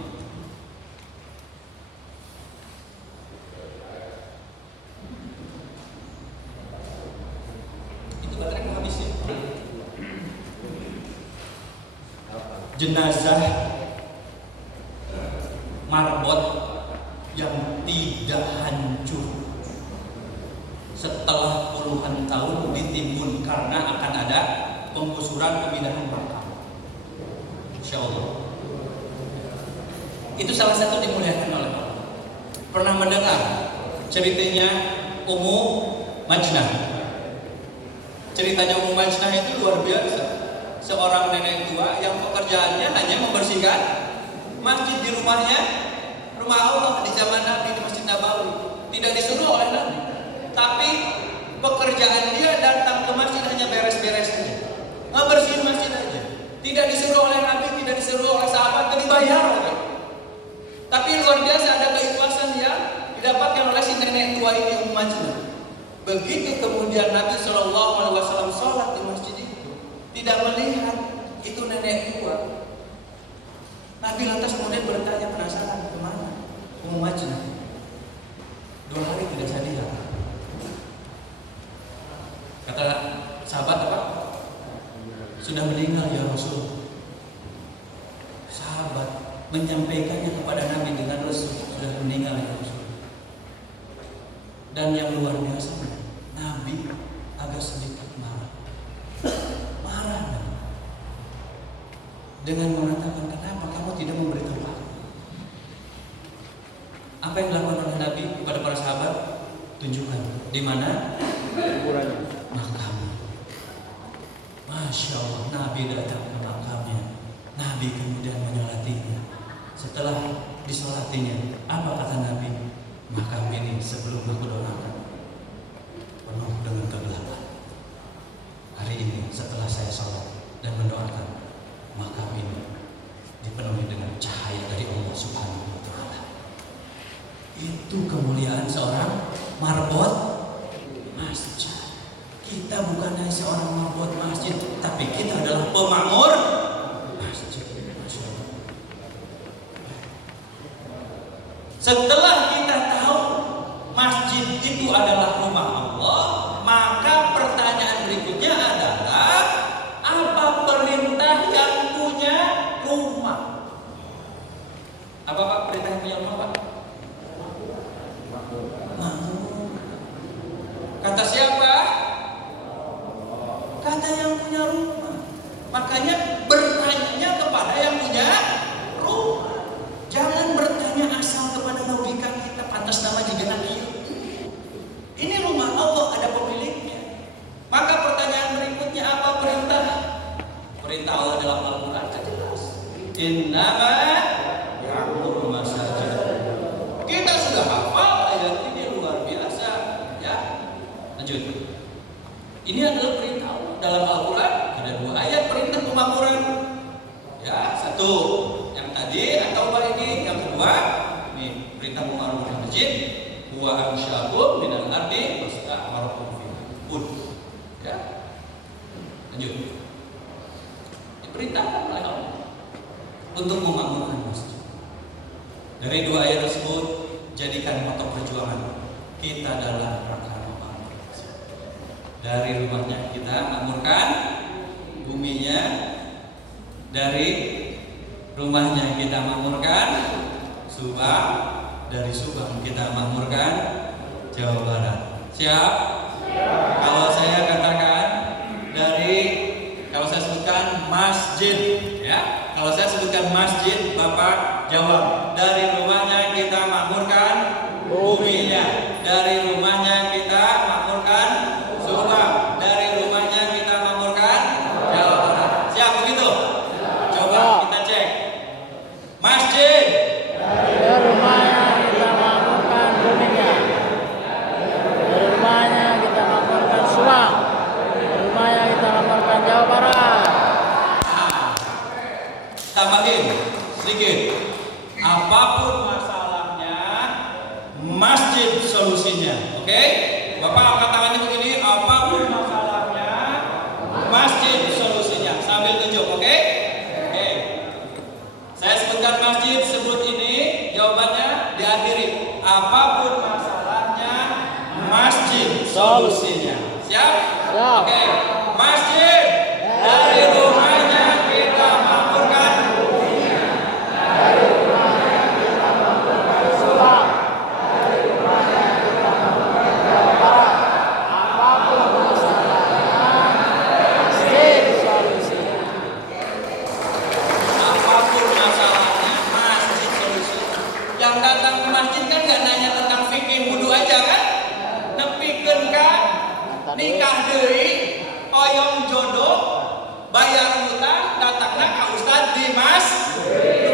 Itu baterai mau habis ya. Jenazah marbot yang tidak hancur setelah puluhan tahun ditimbun karena akan ada penggusuran pemindahan makam. Insya Allah. Itu salah satu dimuliakan oleh Allah. Pernah mendengar ceritanya Ummu Majnah? Ceritanya Ummu Majnah itu luar biasa. Seorang nenek tua yang pekerjaannya hanya membersihkan masjid di rumahnya, rumah Allah di zaman Nabi di Masjid Nabawi. Tidak disuruh oleh Nabi, tapi pekerjaan dia datang ke masjid hanya beres-beres saja, membersihin masjid aja. Tidak disuruh oleh Nabi, tidak disuruh oleh sahabat, tidak dibayar. Tapi luar biasa ada keikhlasan yang didapatkan oleh si nenek tua ini Ummu Majnah. Begitu kemudian Nabi SAW sholat di masjid itu, tidak melihat itu nenek tua. Nabi lantas kemudian bertanya, penasaran, kemana Ummu Majnah? 2 hari tidak saya lihat. Kata sahabat apa? Sudah meninggal ya Rasul. Sahabat menyampaikannya kepada Nabi dengan lesu, sudah meninggal ya Rasul. Dan yang luar biasa, Nabi agak sedikit marah dengan mengatakan, kenapa kamu tidak memberitahu aku? Apa yang dilakukan oleh Nabi kepada para sahabat? Tunjukkan di mana kuburannya, makamnya. Masya Allah, Nabi datang ke makamnya. Nabi kemudian menyolatinya. Setelah disolatinya, apa kata Nabi? Makam ini sebelum aku doakan penuh dengan kegelapan. Hari ini setelah saya sholat dan mendoakan, makam ini dipenuhi dengan cahaya dari Allah Subhanahu wa Ta'ala. Itu kemuliaan seorang marbot masjid. Kita bukan hanya seorang marbot masjid, tapi kita adalah pemakmur masjid. Setelah kita tahu masjid itu adalah rumah Allah, maka pertanyaan berikutnya adalah, apa perintah yang punya rumah? Apa Pak perintah yang punya rumah, Pak? Kata siapa? Kata yang punya rumah. Makanya bertanya Innama ya'muru masajid. Kita sudah hafal ayat ini, luar biasa ya. Lanjut. Ini adalah perintah dalam Al-Quran. Ada 2 ayat perintah pemakmuran. Ya, satu yang tadi atau ini, yang kedua ini perintah pemakmuran masjid. Wa ansyakum minal ardi wasta'marakum fihi. Ya. Lanjut. Diperintahkan oleh Allah untuk memakmurkan masjid. Dari 2 ayat tersebut, jadikan motor perjuangan kita dalam rangka memakmurkan masjid. Dari rumahnya kita makmurkan buminya, dari rumahnya kita makmurkan Subang, dari Subang kita makmurkan Jawa Barat. Siap? Kalau saya katakan kalau saya sebutkan masjid, ya. Kalau saya sebutkan masjid, Bapak jawab. Dari rumahnya kita makmurkan buminya. Dari rumahnya kita makmurkan Subang. Dari rumahnya kita makmurkan Jawa Barat. Siap begitu? Coba kita cek. Masjid. Dari rumahnya kita makmurkan buminya. Dari rumahnya kita makmurkan Subang. Dari rumahnya kita makmurkan Jawa Barat. Tambahin sedikit. Apapun masalahnya, masjid solusinya. Oke? Bapak angkat tangannya begini. Apapun masalahnya, masjid solusinya. Sambil tunjuk, oke? Oke. Saya sebutkan masjid, sebut ini, jawabannya diakhiri. Apapun masalahnya, masjid solusinya. Siap? Siap. Oke. Masjid. Dari rumahnya kita makmurkan. Subang. Dari rumahnya kita makmurkan Jawa Barat. Apapun masalahnya, masjid solusinya. Apapun masalahnya, masjid solusi. Yang datang ke masjid kan gak nanya tentang fikih wudu aja kan? Nepikeun kan? Nikah deui, oyong jodoh, bayar utang, datangna ka ustaz di mas.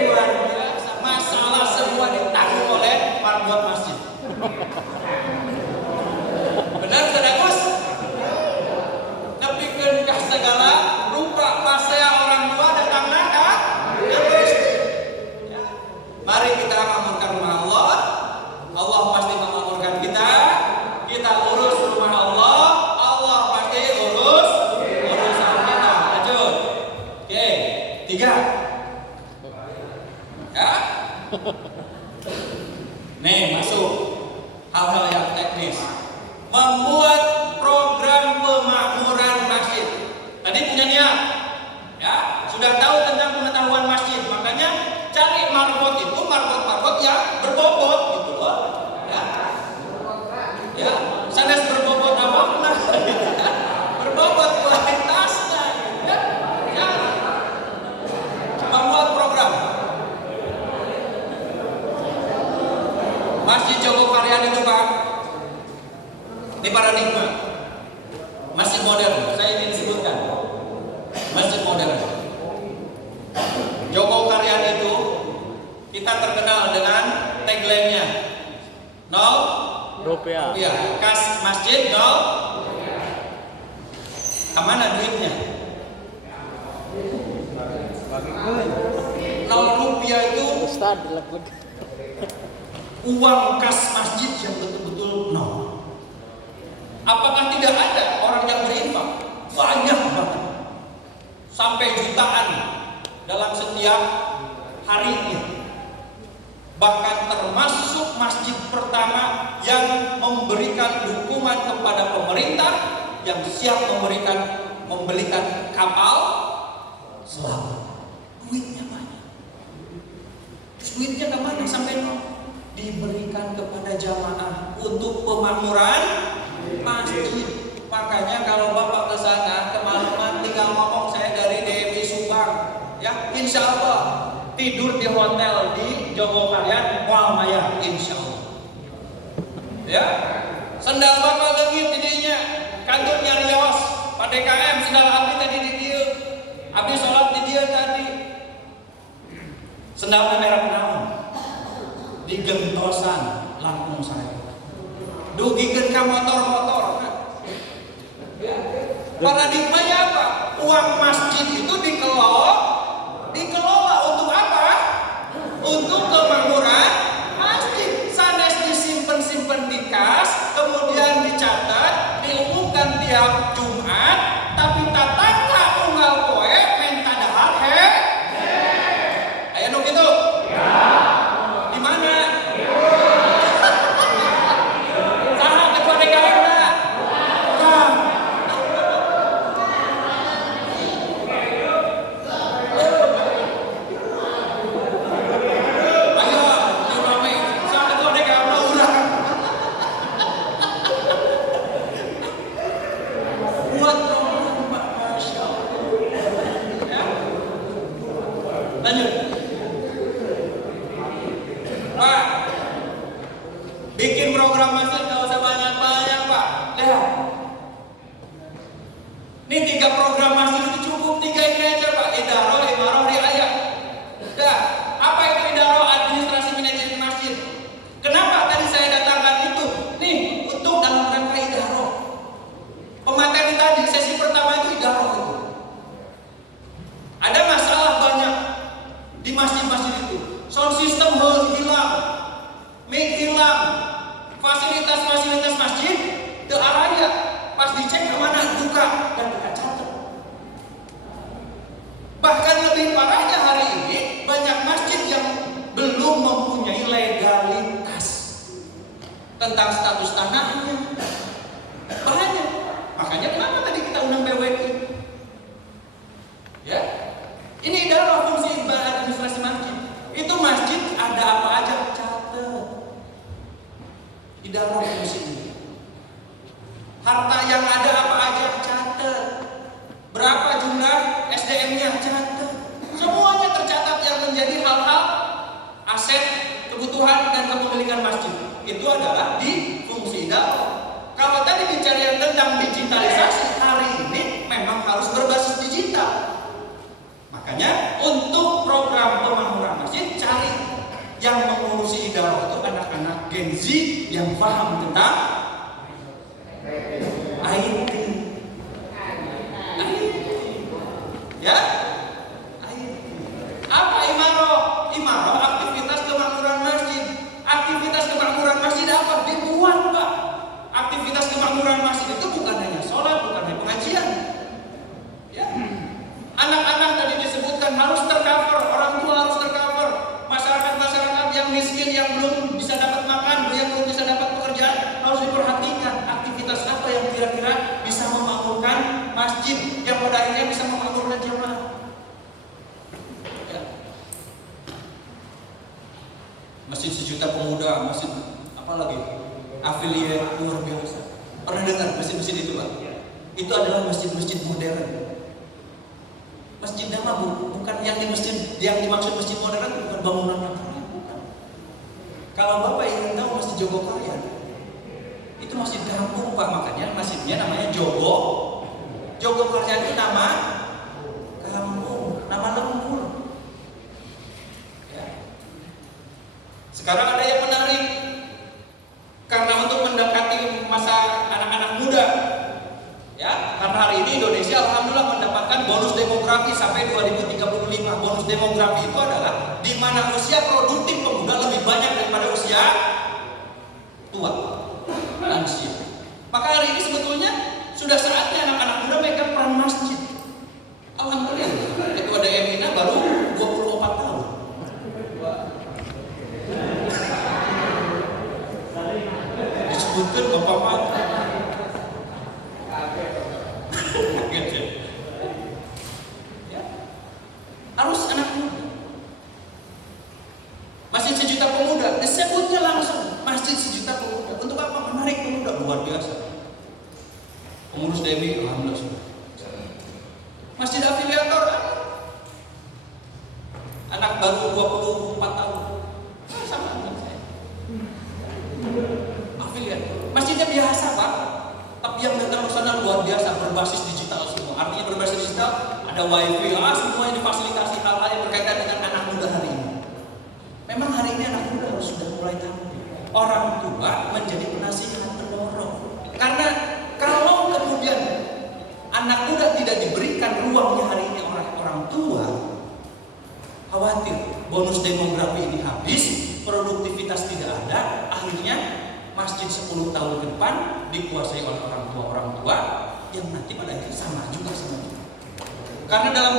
Luar biasa. Masalah semua ditanggung oleh marbot masjid. Benar Ustaz Agus? Nepikeun ka segala rupa pasea orang tua datangna ka masjid. Ya. Mari kita makmurkan rumah Allah. Allah pasti memakmurkan kita. Kita urus rumah Allah. Allah pasti urus urusan kita. Lanjut. Oke. 3. Ya. Nih masuk hal-hal yang teknis. Membuat program pemakmuran masjid. Tadi punya niat, ya sudah tahu tentang pengetahuan masjid. Makanya cari marbot itu marbot yang berbobot gitu loh. Ya, sanes berbobot apa? Berbobot kualitasnya. Ya. Membuat program. Masjid Jogokarian itu Pak, ini paradigma masjid modern. Saya ingin sebutkan masjid modern. Jogokarian itu kita terkenal dengan tagline-nya 0 Rupiah. rupiah, kas masjid 0. Kemana duitnya? 0 rupiah itu Ustaz leg-leg. uang kas masjid yang betul-betul nol. Apakah tidak ada orang yang berinfak? Banyak banget. Sampai jutaan dalam setiap harinya. Bahkan termasuk masjid pertama yang memberikan dukungan kepada pemerintah yang siap membelikan kapal selam. Duitnya banyak. Duitnya kemana sampai nol? Diberikan kepada jamaah untuk pemakmuran masjid. Makanya kalau Bapak ke sana kemalaman tinggal ngomong saya dari DMI Subang, ya insya Allah tidur di hotel di Jogokarian Walmaya, insya Allah. Ya, sendal Bapak leungit didinya, kantor nyari awas, Pak DKM sendal abdi tadi di dia, abdi sholat di dia tadi. Sendalnya merek naon? Digentosan Lampung saya. Dugikeun ka motor-motor. Paradigmanya apa? Uang masjid itu dikelola untuk apa? Untuk kemakmuran masjid. Sanes disimpen-simpen di kas, kemudian dicatat, diumumkan tiap Jumat, tapi tatangga unggal poe men tadahar aya nu kitu? Di mana? Saha ketua DKM-na? Lanjut. Pak, bikin program masjid nggak usah banyak-banyak, Pak. Lihat. Ini 3 program masjid itu cukup, 3 ini aja, Pak. Idaroh, imaroh, riayah. Dah. Apa itu idaroh? Administrasi manajemen masjid. Kenapa tadi saya datangkan itu? Nih, untuk dalam rangka idaroh. Pemateri tadi sesi pertama itu idaroh itu. Ada masalah banyak di masjid-masjid itu. Sound system hilang, mic hilang, fasilitas-fasilitas masjid teu araya. Pas dicek kemana buka dan tidak catat. Bahkan lebih parahnya hari ini banyak masjid yang belum mempunyai legalitas tentang status tanahnya. Banyak. Makanya kenapa tadi kita undang BWI? Ya. Ini adalah fungsi administrasi masjid. Itu masjid ada apa aja catat. Idaroh fungsi ini. Harta yang ada apa aja catat. Berapa jumlah SDM-nya catat. Semuanya tercatat yang menjadi hal-hal aset, kebutuhan dan kepemilikan masjid. Itu adalah di fungsi idaroh. Kalau tadi bicara tentang digitalisasi, hari ini memang harus berbasis digital. Makanya untuk program pemakmuran masjid cari yang mengurusi idaroh itu anak-anak Gen Z yang paham tentang IT. Ya? Apa imaroh? Imaroh aktivitas kemakmuran masjid. Aktivitas kemakmuran masjid apa? Dibuat, Pak. Aktivitas kemakmuran masjid itu bukan hanya sholat, bukan hanya pengajian. Ya. Anak-anak tadi disebutkan harus tercover, orang tua harus tercover, masyarakat-masyarakat yang miskin yang belum bisa dapat makan, yang belum bisa dapat pekerjaan harus diperhatikan. Aktivitas apa yang kira-kira bisa memakmurkan masjid yang pada akhirnya bisa memakmurkan jemaah. Ya. Masjid Sejuta Pemuda, masjid apa lagi? Afiliat luar biasa. Pernah dengar masjid-masjid itu, Pak? Itu adalah masjid-masjid modern. Masjid nama bukan yang di masjid, yang dimaksud masjid modern bukan bangunannya keren, bukan. Kalau Bapak ingin tahu Masjid Jogokarya, itu masjid kampung, Pak. Makanya masjidnya namanya Jogokarya itu nama kampung, nama lembur. Ya. Sekarang ada yang menarik, karena untuk mendekati masa anak-anak muda. Ya, karena hari ini Indonesia alhamdulillah mendapatkan bonus demografi sampai 2035. Bonus demografi itu adalah di mana usia produktif pemuda lebih banyak daripada usia tua, lansia. Maka hari ini sebetulnya sudah saatnya anak-anak muda megang peran masjid. Alhamdulillah, ketua DMI-nya baru 24 tahun. Disebutkan Bapak Mati. Ya. Harus anak muda. Masjid Sejuta Pemuda disebutnya langsung Masjid Sejuta Pemuda. Untuk apa? Menarik pemuda luar biasa. Pengurus DMI alhamdulillah sudah. Masjid afiliator anak baru 24 tahun. Sama dengan saya. Afiliator. Masjidnya biasa, Pak. Tapi yang datang ke sana luar biasa, berbasis digital semua. Artinya berbasis digital, ada wifi, semuanya difasilitasi hal-hal yang berkaitan dengan anak muda hari ini. menjadi penasihat pendorong. Karena kalau kemudian anak muda tidak diberikan ruangnya hari ini oleh orang tua, khawatir bonus demografi ini habis, produktivitas tidak ada, akhirnya masjid 10 tahun ke depan dikuasai oleh orang tua yang nanti pada akhirnya sama juga. Karena dalam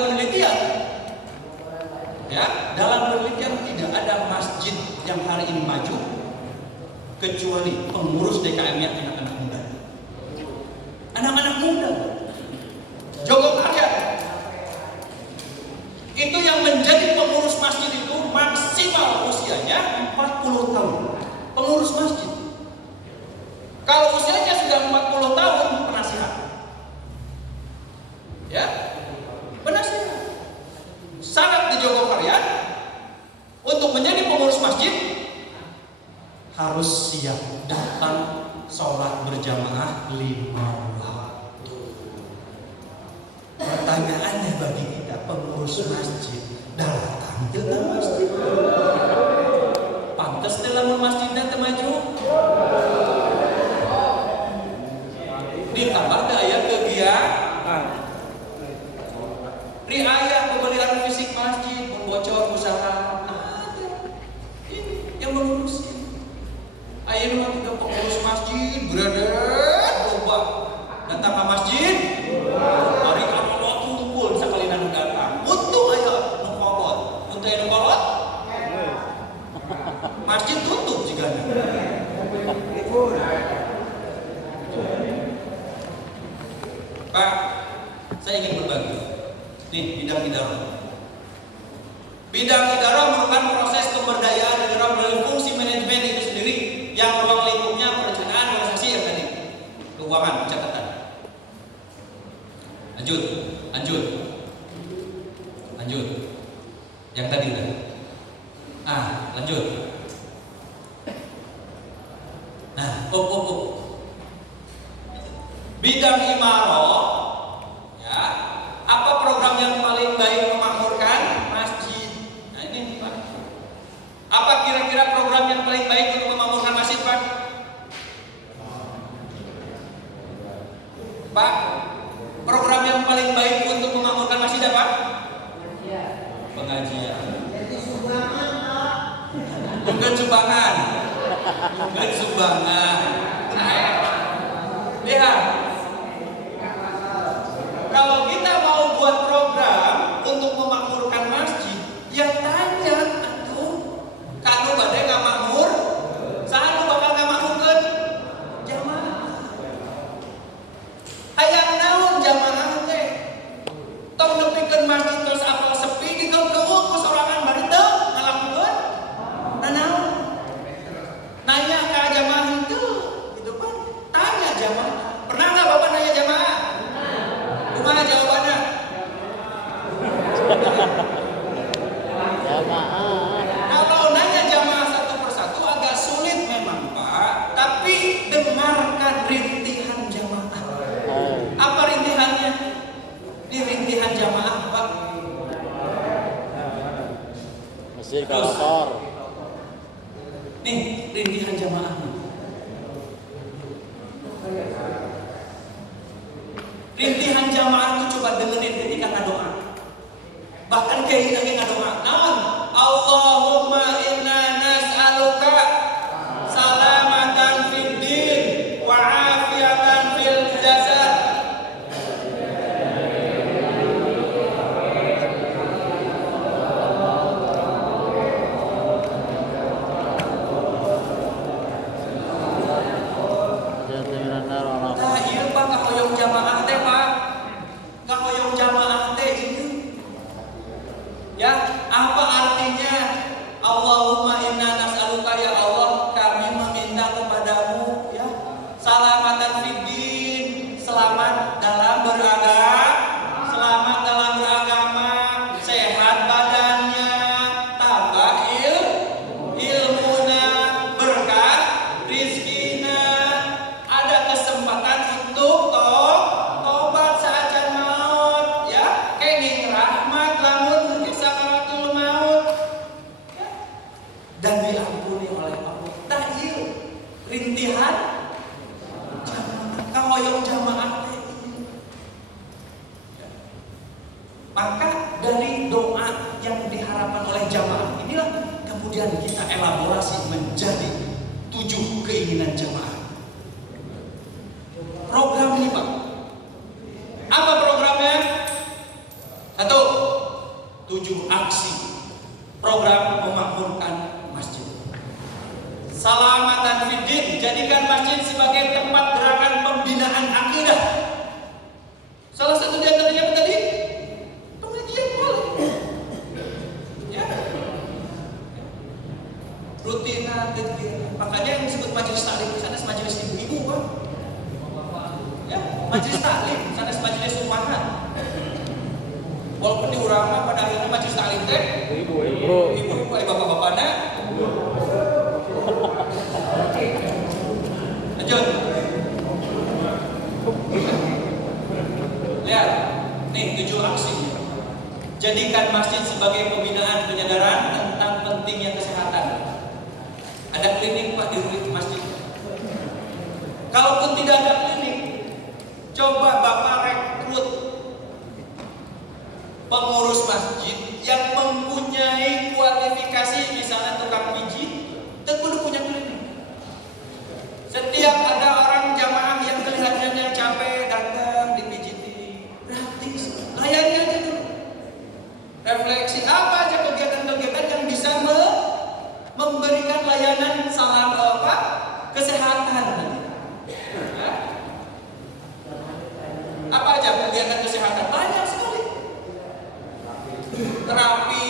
penelitian tidak ada masjid yang hari ini maju kecuali pengurus DKM-nya anak-anak muda. Anak-anak muda. Jogokarian itu yang menjadi pengurus masjid itu maksimal usianya 40 tahun. Pengurus masjid. Kalau usianya sudah 40 tahun, penasihat. Ya, penasihat. Syarat di Jogokarian untuk menjadi pengurus masjid harus siap datang sholat berjamaah 5 waktu. Pertanyaannya bagi kita pengurus masjid, datang ke masjid. Pantes dalam masjidnya temaju. Ditambah daya kegiatan. Riayah pemeliharaan fisik masjid, membocor usaha. Ada ini yang mengurusi. Ayo memang tidak pengurus masjid, brother, coba datang ke masjid. Hari kalau kumpul sekali nanti datang. Untuk ayo nukolot, untuk ayo nukolot. Masjid tutup juga. Pak, saya ingin berbagi. Nih, bidang idarah. Bidang idarah merupakan proses pemberdayaan idarah melalui fungsi manajemen itu sendiri yang ruang lingkupnya perencanaan organisasi yang tadi, keuangan, pencatatan. Lanjut. Yang tadi udah. Lanjut. Nah, bidang imarah, ya. Apa program yang paling baik memakmurkan masjid? Nah ini Pak. Apa kira-kira program yang paling baik untuk memakmurkan masjid, Pak? Pak, program yang paling baik untuk memakmurkan masjid apa? Pengajian. Bukan sumbangan. Lihat. Kalau kita mau buat program untuk memakmurkan masjid, ya tanya atuh. Kalau badai nggak makmur, saya bakal nggak makmurkan jamaah. Hayang naon jamaah teh? Tong nepikeun masjid terus apal sepi di keueuh kesorangan bari teu ngalakukeun. Nanaon? Nanya ke jamaah itu, gitu kan? Tanya jamaah. Pernah nggak Bapak nanya jamaah? Gimana jawabannya? Kalau nanya jamaah satu persatu agak sulit memang Pak, tapi dengarkan rintihan jamaah. Apa rintihannya? Di rintihan jamaah Pak. Masjid kantor. Nih rintihan jamaah. Rintihan jamaah itu coba dengerin ketika ngadoa. Bahkan kayak lagi ngadoa. Naon? Allahumma inna nas'aluka salamatan fid din wa afiatan fil jasad. Nah, iya Pak, kahoyong jamaah teh Pak. Kahoyong jamaah teh ini. Ya, jamaah. Inilah kemudian kita elaborasi menjadi 7 keinginan jamaah. Program ini Pak, apa programnya? 1, 7 aksi program memakmurkan masjid. Salamatan fiddin, jadikan masjid sebagai tempat gerakan pembinaan akidah. Salah satu di antaranya apa tadi? Pengajian boleh. Ya. Rutina kegiatan. Makanya yang disebut majelis taklim di sana majelis ibu-ibu Pak. Ya, majelis taklim, sana majelis umahan. Walaupun di Urama pada akhirnya majelis taklim teh ibu-ibu, bapak-bapaknya. Lanjut. Lihat, nih 7 aksi. Jadikan masjid sebagai pembinaan penyadaran tentang pentingnya kesehatan. Ada klinik Pak di masjid. Kalaupun tidak ada klinik, coba Bapak rekrut pengurus masjid yang mempunyai kualifikasi, misalnya tukang pijit, dan kudu punya klinik. Setiap ada orang jamaah yang kelihatannya capek datang dipijiti, gratis, layani aja dulu. Refleksi apa aja kegiatan-kegiatan yang bisa memberikan layanan salam kesehatan. Ya. Apa aja kegiatan kesehatan? Banyak sekali. Terapi,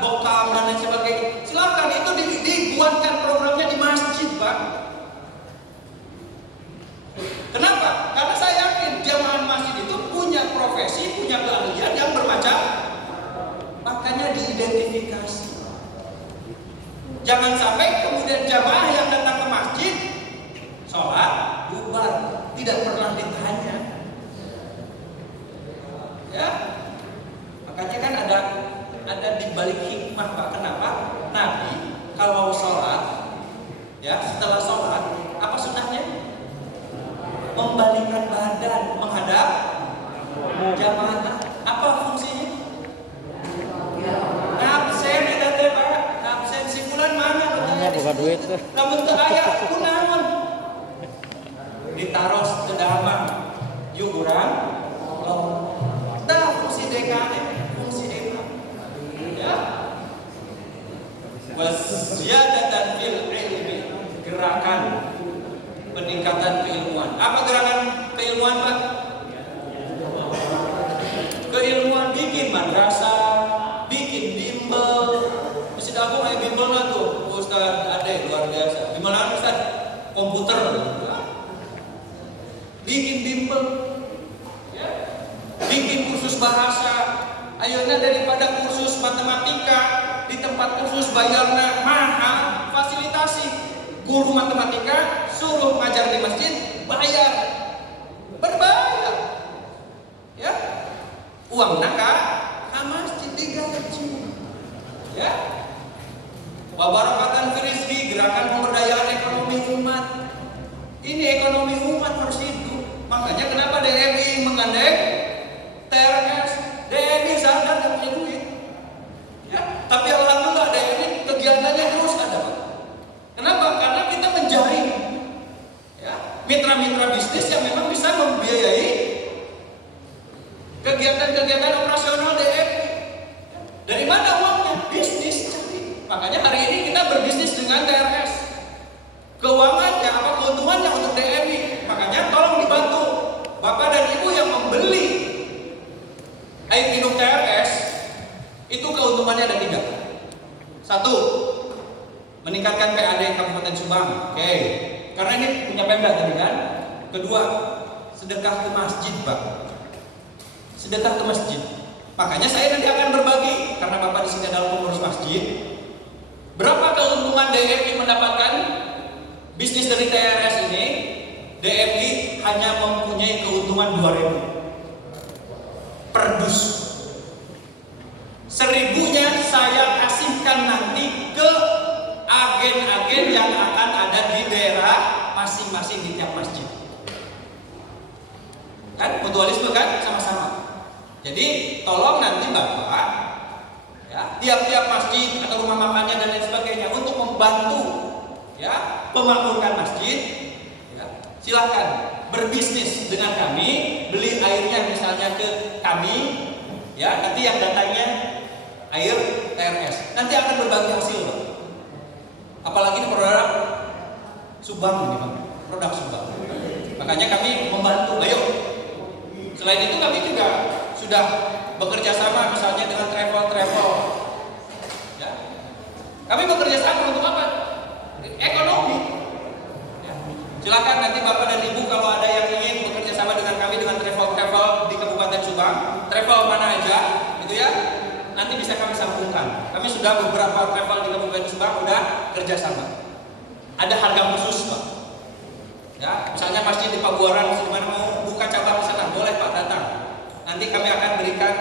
bokam dan lain sebagainya. Silakan itu dibuatkan programnya di masjid, Pak. Kenapa? Karena saya yakin jamaah masjid itu punya profesi, punya keahlian yang bermacam. Makanya diidentifikasi. Jangan sampai kemudian jamaah yang datang ke masjid sholat, bubar, tidak pernah ditanya. Ya, makanya kan ada di balik hikmah Pak. Kenapa? Nabi kalau sholat, ya setelah sholat apa sunnahnya? Membalikkan badan menghadap jamaah. Apa fungsinya? Absen itu teh Pak. Absen si fulan mana? Bukan duit tuh. Lamun teu aya kunaon? Ditaros teu damang. Yuk urang. Oh. Tah fungsi DKM, fungsi imam. Ya. Waziyadatan fil ilmi, gerakan peningkatan keilmuan. Apa gerakan keilmuan Pak? Keilmuan bikin madrasah, bikin bimbel. Masjid Agung aya bimbelna tuh, Ustaz Ade luar biasa. Bimbel apa Ustaz? Komputer. Bikin bimbel. Ya. Bikin kursus bahasa. Ayeuna daripada kursus matematika di tempat kursus bayarna mahal, fasilitasi guru matematika suruh ngajar di masjid bayar, berbayar, ya uang naka masjid digaji, ya wabarakatan firizki, gerakan pemberdayaan ekonomi umat. Ini ekonomi umat harus hidup. Makanya kenapa DMI menggandeng TRS? DMI sadar dan punya duit, ya tapi alhamdulillah DMI kegiatannya terus ada Pak. Kenapa? Karena kita menjaring mitra-mitra bisnis yang memang bisa membiayai kegiatan-kegiatan operasional DMI. Dari mana uangnya? Bisnis cari. Makanya hari ini kita berbisnis dengan TRS. Keuangannya apa keuntungannya untuk DMI. Makanya tolong dibantu Bapak dan Ibu yang membeli air minum TRS. Itu keuntungannya ada 3. 1, meningkatkan PAD Kabupaten Subang. Oke. Karena ini punya Pemda tadi kan. 2, sedekah ke masjid Pak. Sedekah ke masjid. Makanya saya nanti akan berbagi karena Bapak di sini adalah pengurus masjid. Berapa keuntungan DMI mendapatkan bisnis dari TRS ini? DMI hanya mempunyai keuntungan 2.000 per dus. 1.000-nya saya kasihkan nanti ke agen-agen yang akan ada di daerah masing-masing di tiap masjid. Kan mutualisme kan sama-sama. Jadi tolong nanti Bapak ya tiap-tiap masjid atau rumah makannya dan lain sebagainya untuk membantu ya memakmurkan masjid, ya, silakan berbisnis dengan kami, beli airnya misalnya ke kami, ya nanti yang datangnya air TRS, nanti akan berbagi hasil, Pak. Apalagi ini produk Subang ini, Pak, produk Subang. Makanya kami membantu. Ayo. Selain itu kami juga sudah bekerja sama misalnya dengan travel. Ya. Kami bekerja sama untuk apa? Ekonomi. Ya. Silakan nanti Bapak dan Ibu kalau ada yang ingin bekerja sama dengan kami dengan travel di Kabupaten Subang, travel mana aja, gitu ya. Nanti bisa kami sambungkan. Kami sudah beberapa travel di Kabupaten Subang udah kerjasama. Ada harga khusus, Pak. Ya, misalnya masjid di Pabuaran, dimana mau buka cabang di sana, boleh Pak datang. Nanti kami akan berikan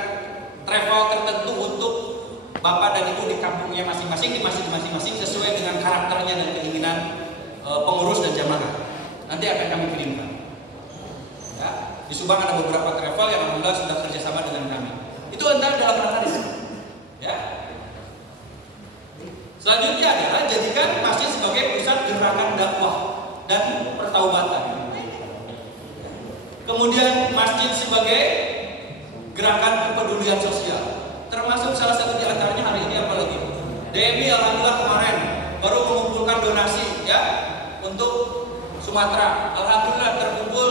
travel tertentu untuk Bapak dan Ibu di kampungnya masing-masing, di masjid masing-masing sesuai dengan karakternya dan keinginan pengurus dan jamaah. Nanti akan kami kirimkan. Ya, di Subang ada beberapa travel yang alhamdulillah sudah kerjasama dengan kami. Itu antara dalam rangka ini. Ya. Selanjutnya adalah jadikan masjid sebagai pusat gerakan dakwah dan pertaubatan. Kemudian masjid sebagai gerakan kepedulian sosial. Termasuk salah satu di antaranya hari ini apalagi DMI alhamdulillah kemarin baru mengumpulkan donasi ya untuk Sumatera. Alhamdulillah terkumpul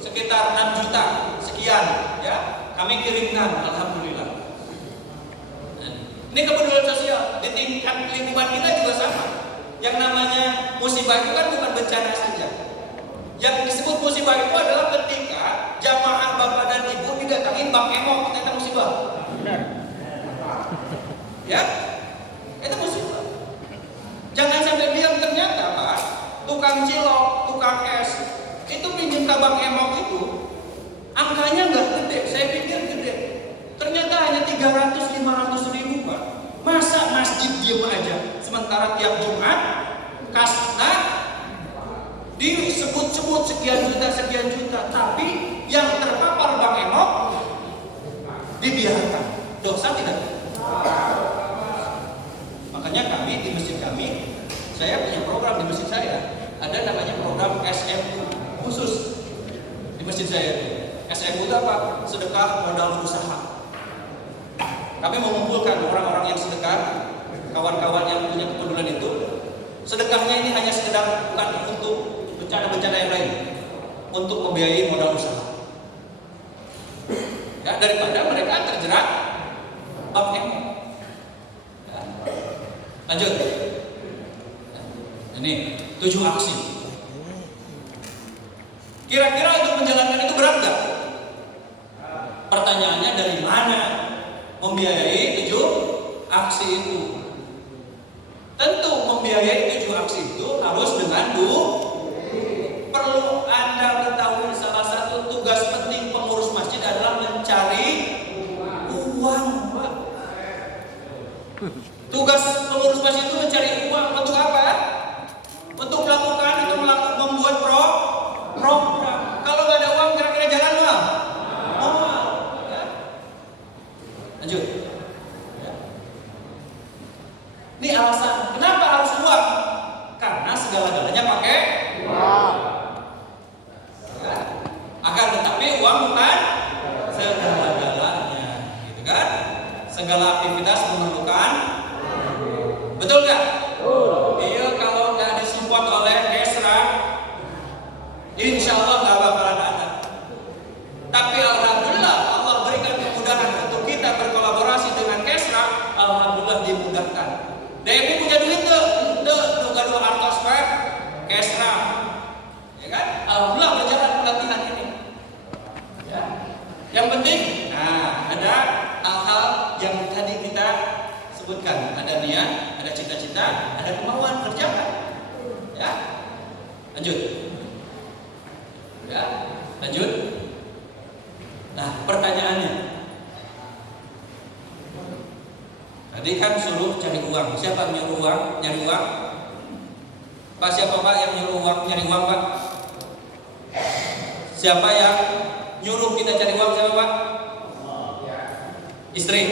sekitar 6 juta sekian ya. Kami kirimkan alhamdulillah. Ini kepedulian sosial di tingkat lingkungan kita juga sama. Yang namanya musibah itu kan bukan bencana saja. Yang disebut musibah itu adalah ketika jamaah Bapak dan Ibu didatangin Bang Emo, itu musibah. Ya, itu musibah. Jangan sampai diam, ternyata Pak, tukang cilok, tukang es, itu pinjam ke Bang Emo itu angkanya nggak gede. Saya pikir gede. Ternyata hanya 300-500 ribu, Pak. Masa masjid diem aja? Sementara tiap Jumat kasna disebut-sebut sekian juta, tapi yang terpapar Bang Emo dibiarkan. Dosa tidak? Makanya kami di masjid kami, saya punya program di masjid saya, ada namanya program SMU khusus di masjid saya. SMU itu apa? Sedekah modal usaha. Kami mengumpulkan orang-orang yang sedekah, kawan-kawan yang punya kepedulian itu. Sedekahnya ini hanya sekedar bukan untuk bencana-bencana yang lain, untuk membiayai modal usaha. Ya, daripada mereka terjerat Bang Emo. Ya. Lanjut. Ya. Ini 7 aksi. Kira-kira untuk menjalankan itu berat nggak? Pertanyaannya dari mana membiayai 7 aksi itu? Tentu membiayai 7 aksi itu harus dengan perlu Anda ketahui salah satu tugas penting pengurus masjid adalah mencari uang, Pak. Tugas pengurus masjid itu mencari uang untuk apa? Untuk melakukan itu membuat program. Kalau nggak ada uang kira-kira jalan Bang? Ya. Lanjut. Ya. Ini alasan kenapa harus uang? Karena segala-galanya pakai uang. Ya. Akan tetapi uang bukan segala-galanya, gitu kan? Segala aktivitas memerlukan. Betul nggak? Iya, kalau nggak disupport oleh Kesra, insya Allah nggak bakalan ada. Tapi alhamdulillah Allah berikan kemudahan untuk kita berkolaborasi dengan Kesra. Alhamdulillah dimudahkan. DMI punya duit tuh gaduh artos pak Kesra, ya kan? Alhamdulillah berjalan pelatihan ini. Ya. Yang penting, nah ada hal-hal yang tadi kita sebutkan. Ada niat, ada cita-cita, ada kemauan kerjakan. Ya, lanjut. Ya, lanjut. Nah, pertanyaannya. Tadi kan suruh cari uang. Siapa yang nyuruh uang? Nyari uang? Pak, siapa Pak yang nyuruh uang? Nyari uang Pak? Siapa yang nyuruh kita cari uang? Siapa Pak? Istri.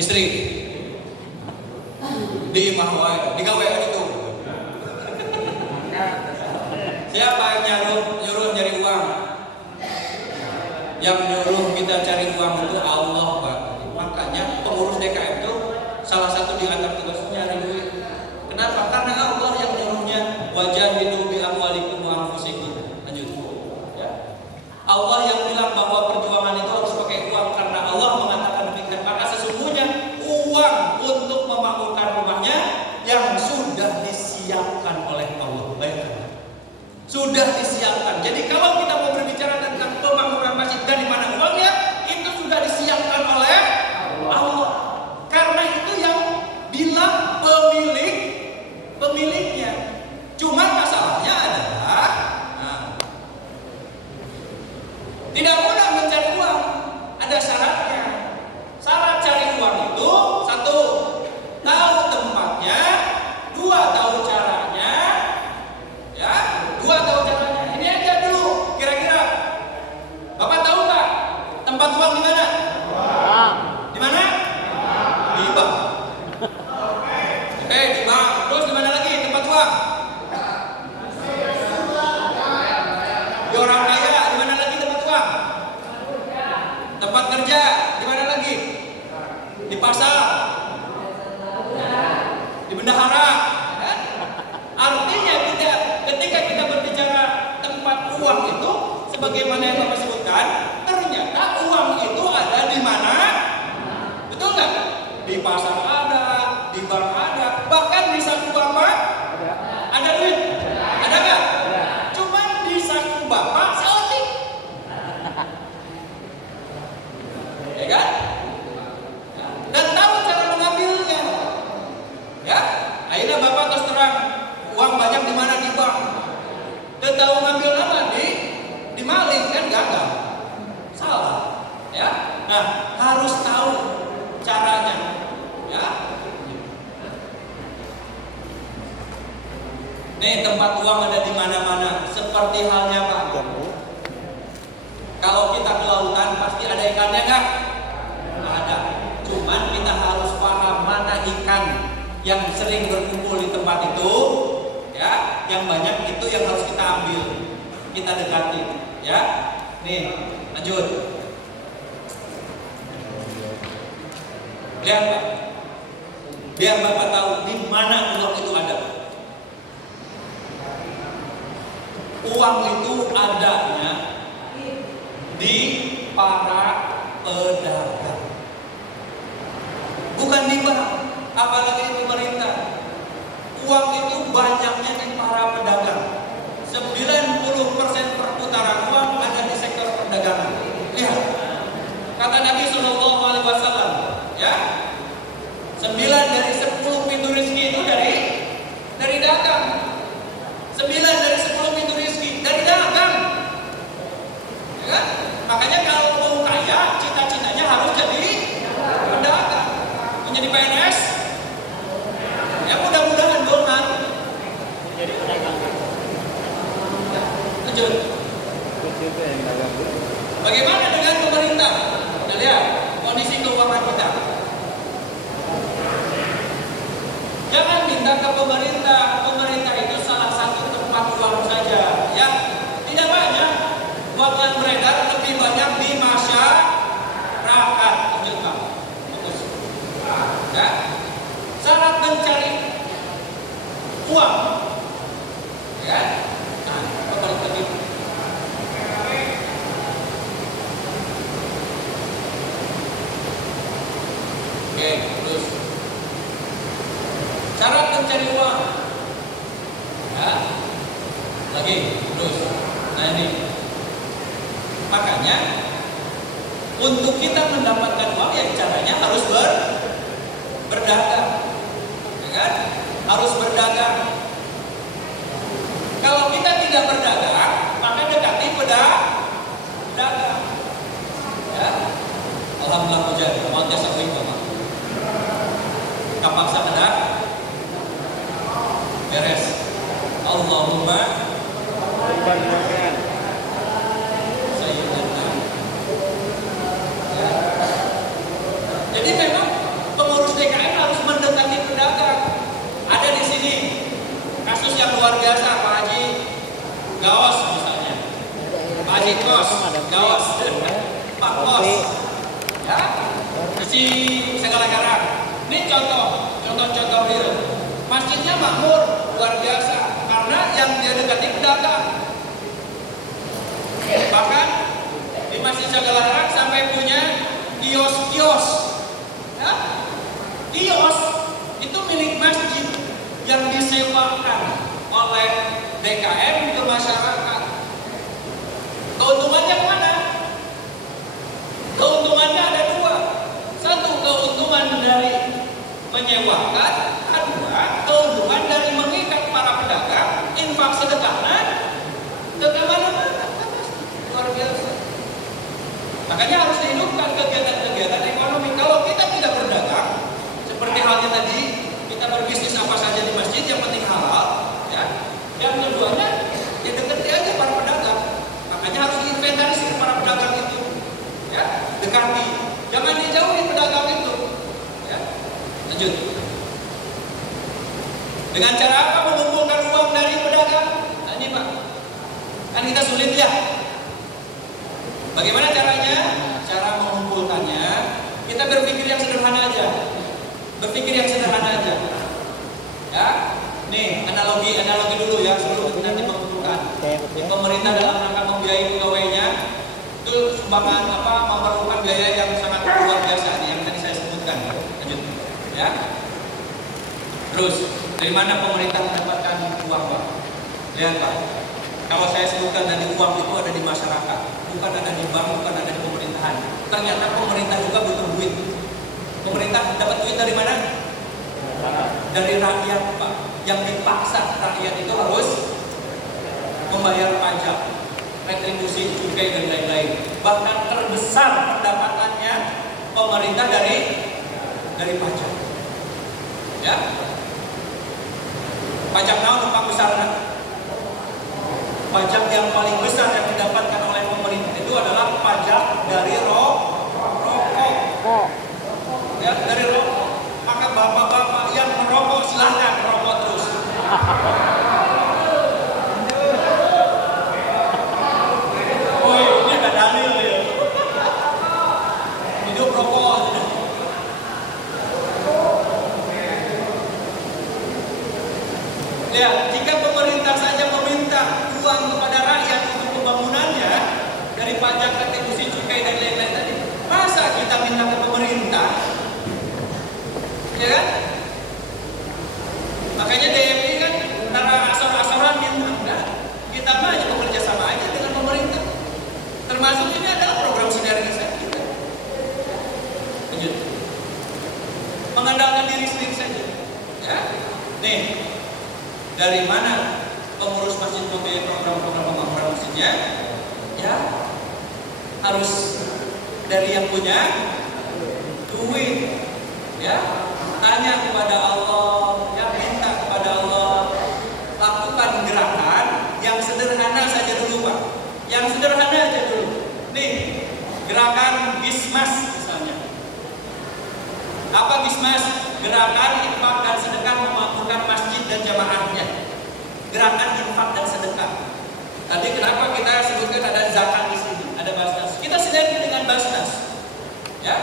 istri di imah wae, digawe itu. Siapa yang nyuruh nyari uang? Yang nyuruh kita cari uang itu Allah, Pak. Makanya pengurus DKM itu salah satu di antara tugasnya nyari duit. Kenapa? Karena Allah yang nyuruhnya. Wajahidu bi amwalikum wa anfusikum. Lanjut. Ya. Allah yang bilang bahwa perjuangan itu harus pakai uang karena Allah mengatakan demikian. Maka sesungguhnya uang untuk memakmurkan rumahnya yang sudah disiapkan oleh Allah. Bayangkan. Sudah disiapkan. Jadi kalau kita mau berbicara tentang pembangunan masjid dari mana uangnya, itu sudah disiapkan oleh Allah. Karena itu yang bilang pemiliknya. Cuma masalahnya adalah tidak mudah mencari uang. Ada syaratnya. Syarat cari uang itu satu, tahu tempatnya, dua, tahu caranya. Ya, dua, tahu caranya. Ini aja dulu. Kira-kira Bapak tahu nggak tempat uang di mana? Di mana? Di bank. Oke, di bank. Terus di mana lagi tempat uang? Di orang kaya. Di mana lagi tempat uang? Tempat kerja. Di mana lagi? Di pasar. Di bendahara. Artinya ketika kita berbicara tempat uang itu, sebagaimana yang Bapak sebutkan, ternyata uang itu ada di mana? Betul nggak? Di pasar ada, di bank ada, bahkan di saku Bapak ada duit, ada nggak? Cuman di saku Bapak seotik, ya kan? Dan tahu cara mengambilnya, ya? Akhirnya Bapak terus terang. Uang banyak di mana? Di bank. Dan tahu ngambil apa? Di maling kan gagal. Salah. Ya. Nah, harus tahu caranya. Ya. Nih, tempat uang ada di mana-mana. Seperti halnya Pak. Kalau kita ke lautan pasti ada ikannya nggak? Ada. Cuman kita harus paham mana ikan yang sering berkumpul di tempat itu. Ya, yang banyak itu yang harus kita ambil, kita dekati, ya. Nih, lanjut. Lihat Pak, biar Bapak tahu di mana uang itu ada. Uang itu adanya di para pedagang, bukan di bank, apalagi di pemerintah. Uang itu banyaknya di para pedagang. 90% perputaran uang ada di sektor perdagangan. Lihat, kata Nabi Shallallahu Alaihi Wasallam, ya, 9 dari 10 pintu rezeki itu dari dagang. 9 dari 10 pintu rezeki dari dagang. Ya, makanya kalau mau kaya, cita-citanya harus jadi pedagang, menjadi PNS. Ya mudah-mudahan donat Jadi pedagang. lanjut. Bagaimana dengan pemerintah? Kita lihat kondisi keuangan kita. Jangan minta ke pemerintah. Pemerintah itu salah satu tempat uang saja. Ya, tidak banyak. Uang yang beredar lebih banyak di masyarakat. Lanjut Pak. Fokus. Ya. Syarat mencari uang, ya, nah, balik lagi. Oke, terus syarat mencari uang, ya, lagi, terus, nah ini, makanya untuk kita mendapatkan uang ya caranya harus berdagang. Kan? Harus berdagang. Kalau kita tidak berdagang, maka dekati pedagang. Ya. Alhamdulillah puja, mau jasa baik Kapaksa ada beres. Allahumma Sayyidina. Ya. Jadi memang yang luar biasa, Pak Haji Gaos misalnya, Pak Haji Kos, Gaos, Pak Kos, ya, si segala garang. Ini contoh real. Masjidnya makmur, luar biasa, karena yang dia dekati pedagang. Bahkan di Masjid Jagalarang sampai punya kios-kios, ya, kios itu milik masjid yang disewakan oleh DKM ke masyarakat. Keuntungannya kemana? Keuntungannya ada dua. Satu, keuntungan dari menyewakan. Kedua, keuntungan dari mengikat para pedagang, infak sedekahnya ke mana-mana. Luar biasa. Makanya harus dihidupkan kegiatan-kegiatan ekonomi. Kalau kita tidak berdagang, seperti halnya tadi, kita berbisnis apa saja di masjid, yang penting halal, ya. Yang keduanya, ya dekati aja para pedagang. Makanya harus diinventarisir para pedagang itu, ya. Dekati, jangan dijauhi pedagang itu, ya. Lanjut. Dengan cara apa mengumpulkan uang dari pedagang? Nah, ini Pak, kan kita sulit ya. Bagaimana caranya? Cara mengumpulkannya, kita berpikir yang sederhana aja. Ya, nih analogi dulu ya sebelum nanti mengumpulkan. Pemerintah dalam rangka membiayai pegawainya itu sumbangan memerlukan biaya yang sangat luar biasa nih yang tadi saya sebutkan. Lanjut, ya. Terus dari mana pemerintah mendapatkan uang, Pak? Lihat Pak, kalau saya sebutkan tadi uang itu ada di masyarakat, bukan ada di bank, bukan ada di pemerintahan. Ternyata pemerintah juga butuh duit. Pemerintah dapat duit dari mana? Dari rakyat, Pak. Yang dipaksa rakyat itu harus membayar pajak, retribusi, cukai dan lain-lain. Bahkan terbesar pendapatannya pemerintah dari pajak. Ya. Pajak naon numpak besarna? Pajak yang paling besar yang didapatkan oleh pemerintah itu adalah pajak dari rokok. Ya, dari rokok. Maka bapak-bapak yang merokok silahkan merokok terus. Woi, ini ada dalil ya. Hidup rokok. Ya, jika pemerintah saja meminta uang kepada rakyat untuk pembangunannya dari pajak, retribusi, cukai dan lain-lain tadi, masa kita minta ke pemerintah? Ya kan? Makanya DMI kan antara asor-asoran enggak. Kita mah aja bekerja sama aja dengan pemerintah. Termasuk ini adalah program sinergisasi kita. Lanjut. Mengandalkan diri sendiri saja. Ya. Nih, dari mana pengurus masjid membiayai program-program pembangunan masjidnya? Ya, harus dari yang punya duit. Ya. Tanya kepada Allah, ya minta kepada Allah, lakukan gerakan yang sederhana saja dulu Pak, yang sederhana aja dulu. Nih, gerakan Gismas misalnya. Apa Gismas? Gerakan infak dan sedekah memakmurkan masjid dan jamaahnya. Gerakan infak dan sedekah. Tadi kenapa kita sebutkan ada zakat di sini, ada Basnas. Kita sinergi dengan Basnas, ya.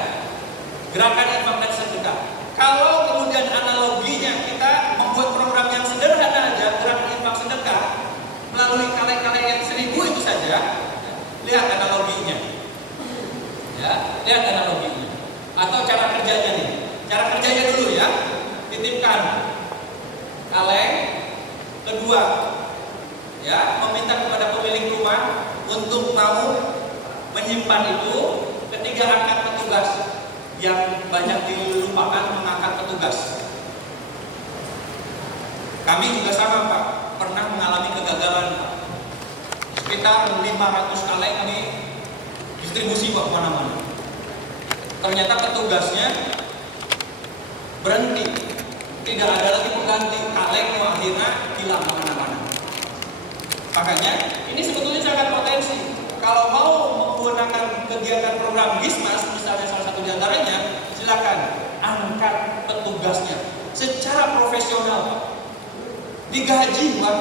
Gerakan infak dan sedekah. Kalau kemudian analoginya kita membuat program yang sederhana aja, gerakan infak sedekah melalui kaleng-kaleng yang 1000 itu saja, lihat analoginya. Ya, lihat analoginya. Atau cara kerjanya nih. Cara kerjanya dulu ya. Titipkan kaleng. Kedua, ya, meminta kepada pemilik rumah untuk mau menyimpan itu. Ketiga, angkat petugas. Yang banyak dilupakan mengangkat petugas. Kami juga sama Pak, pernah mengalami kegagalan Pak. Sekitar 500 kaleng kami distribusi Pak mana-mana. Ternyata petugasnya berhenti, tidak ada lagi pengganti, kaleng akhirnya hilang mana-mana. Makanya ini sebetulnya sangat potensi. Kalau mau menggunakan kegiatan program Gismas, misalnya salah satu diantaranya, silakan angkat petugasnya secara profesional. digaji Pak.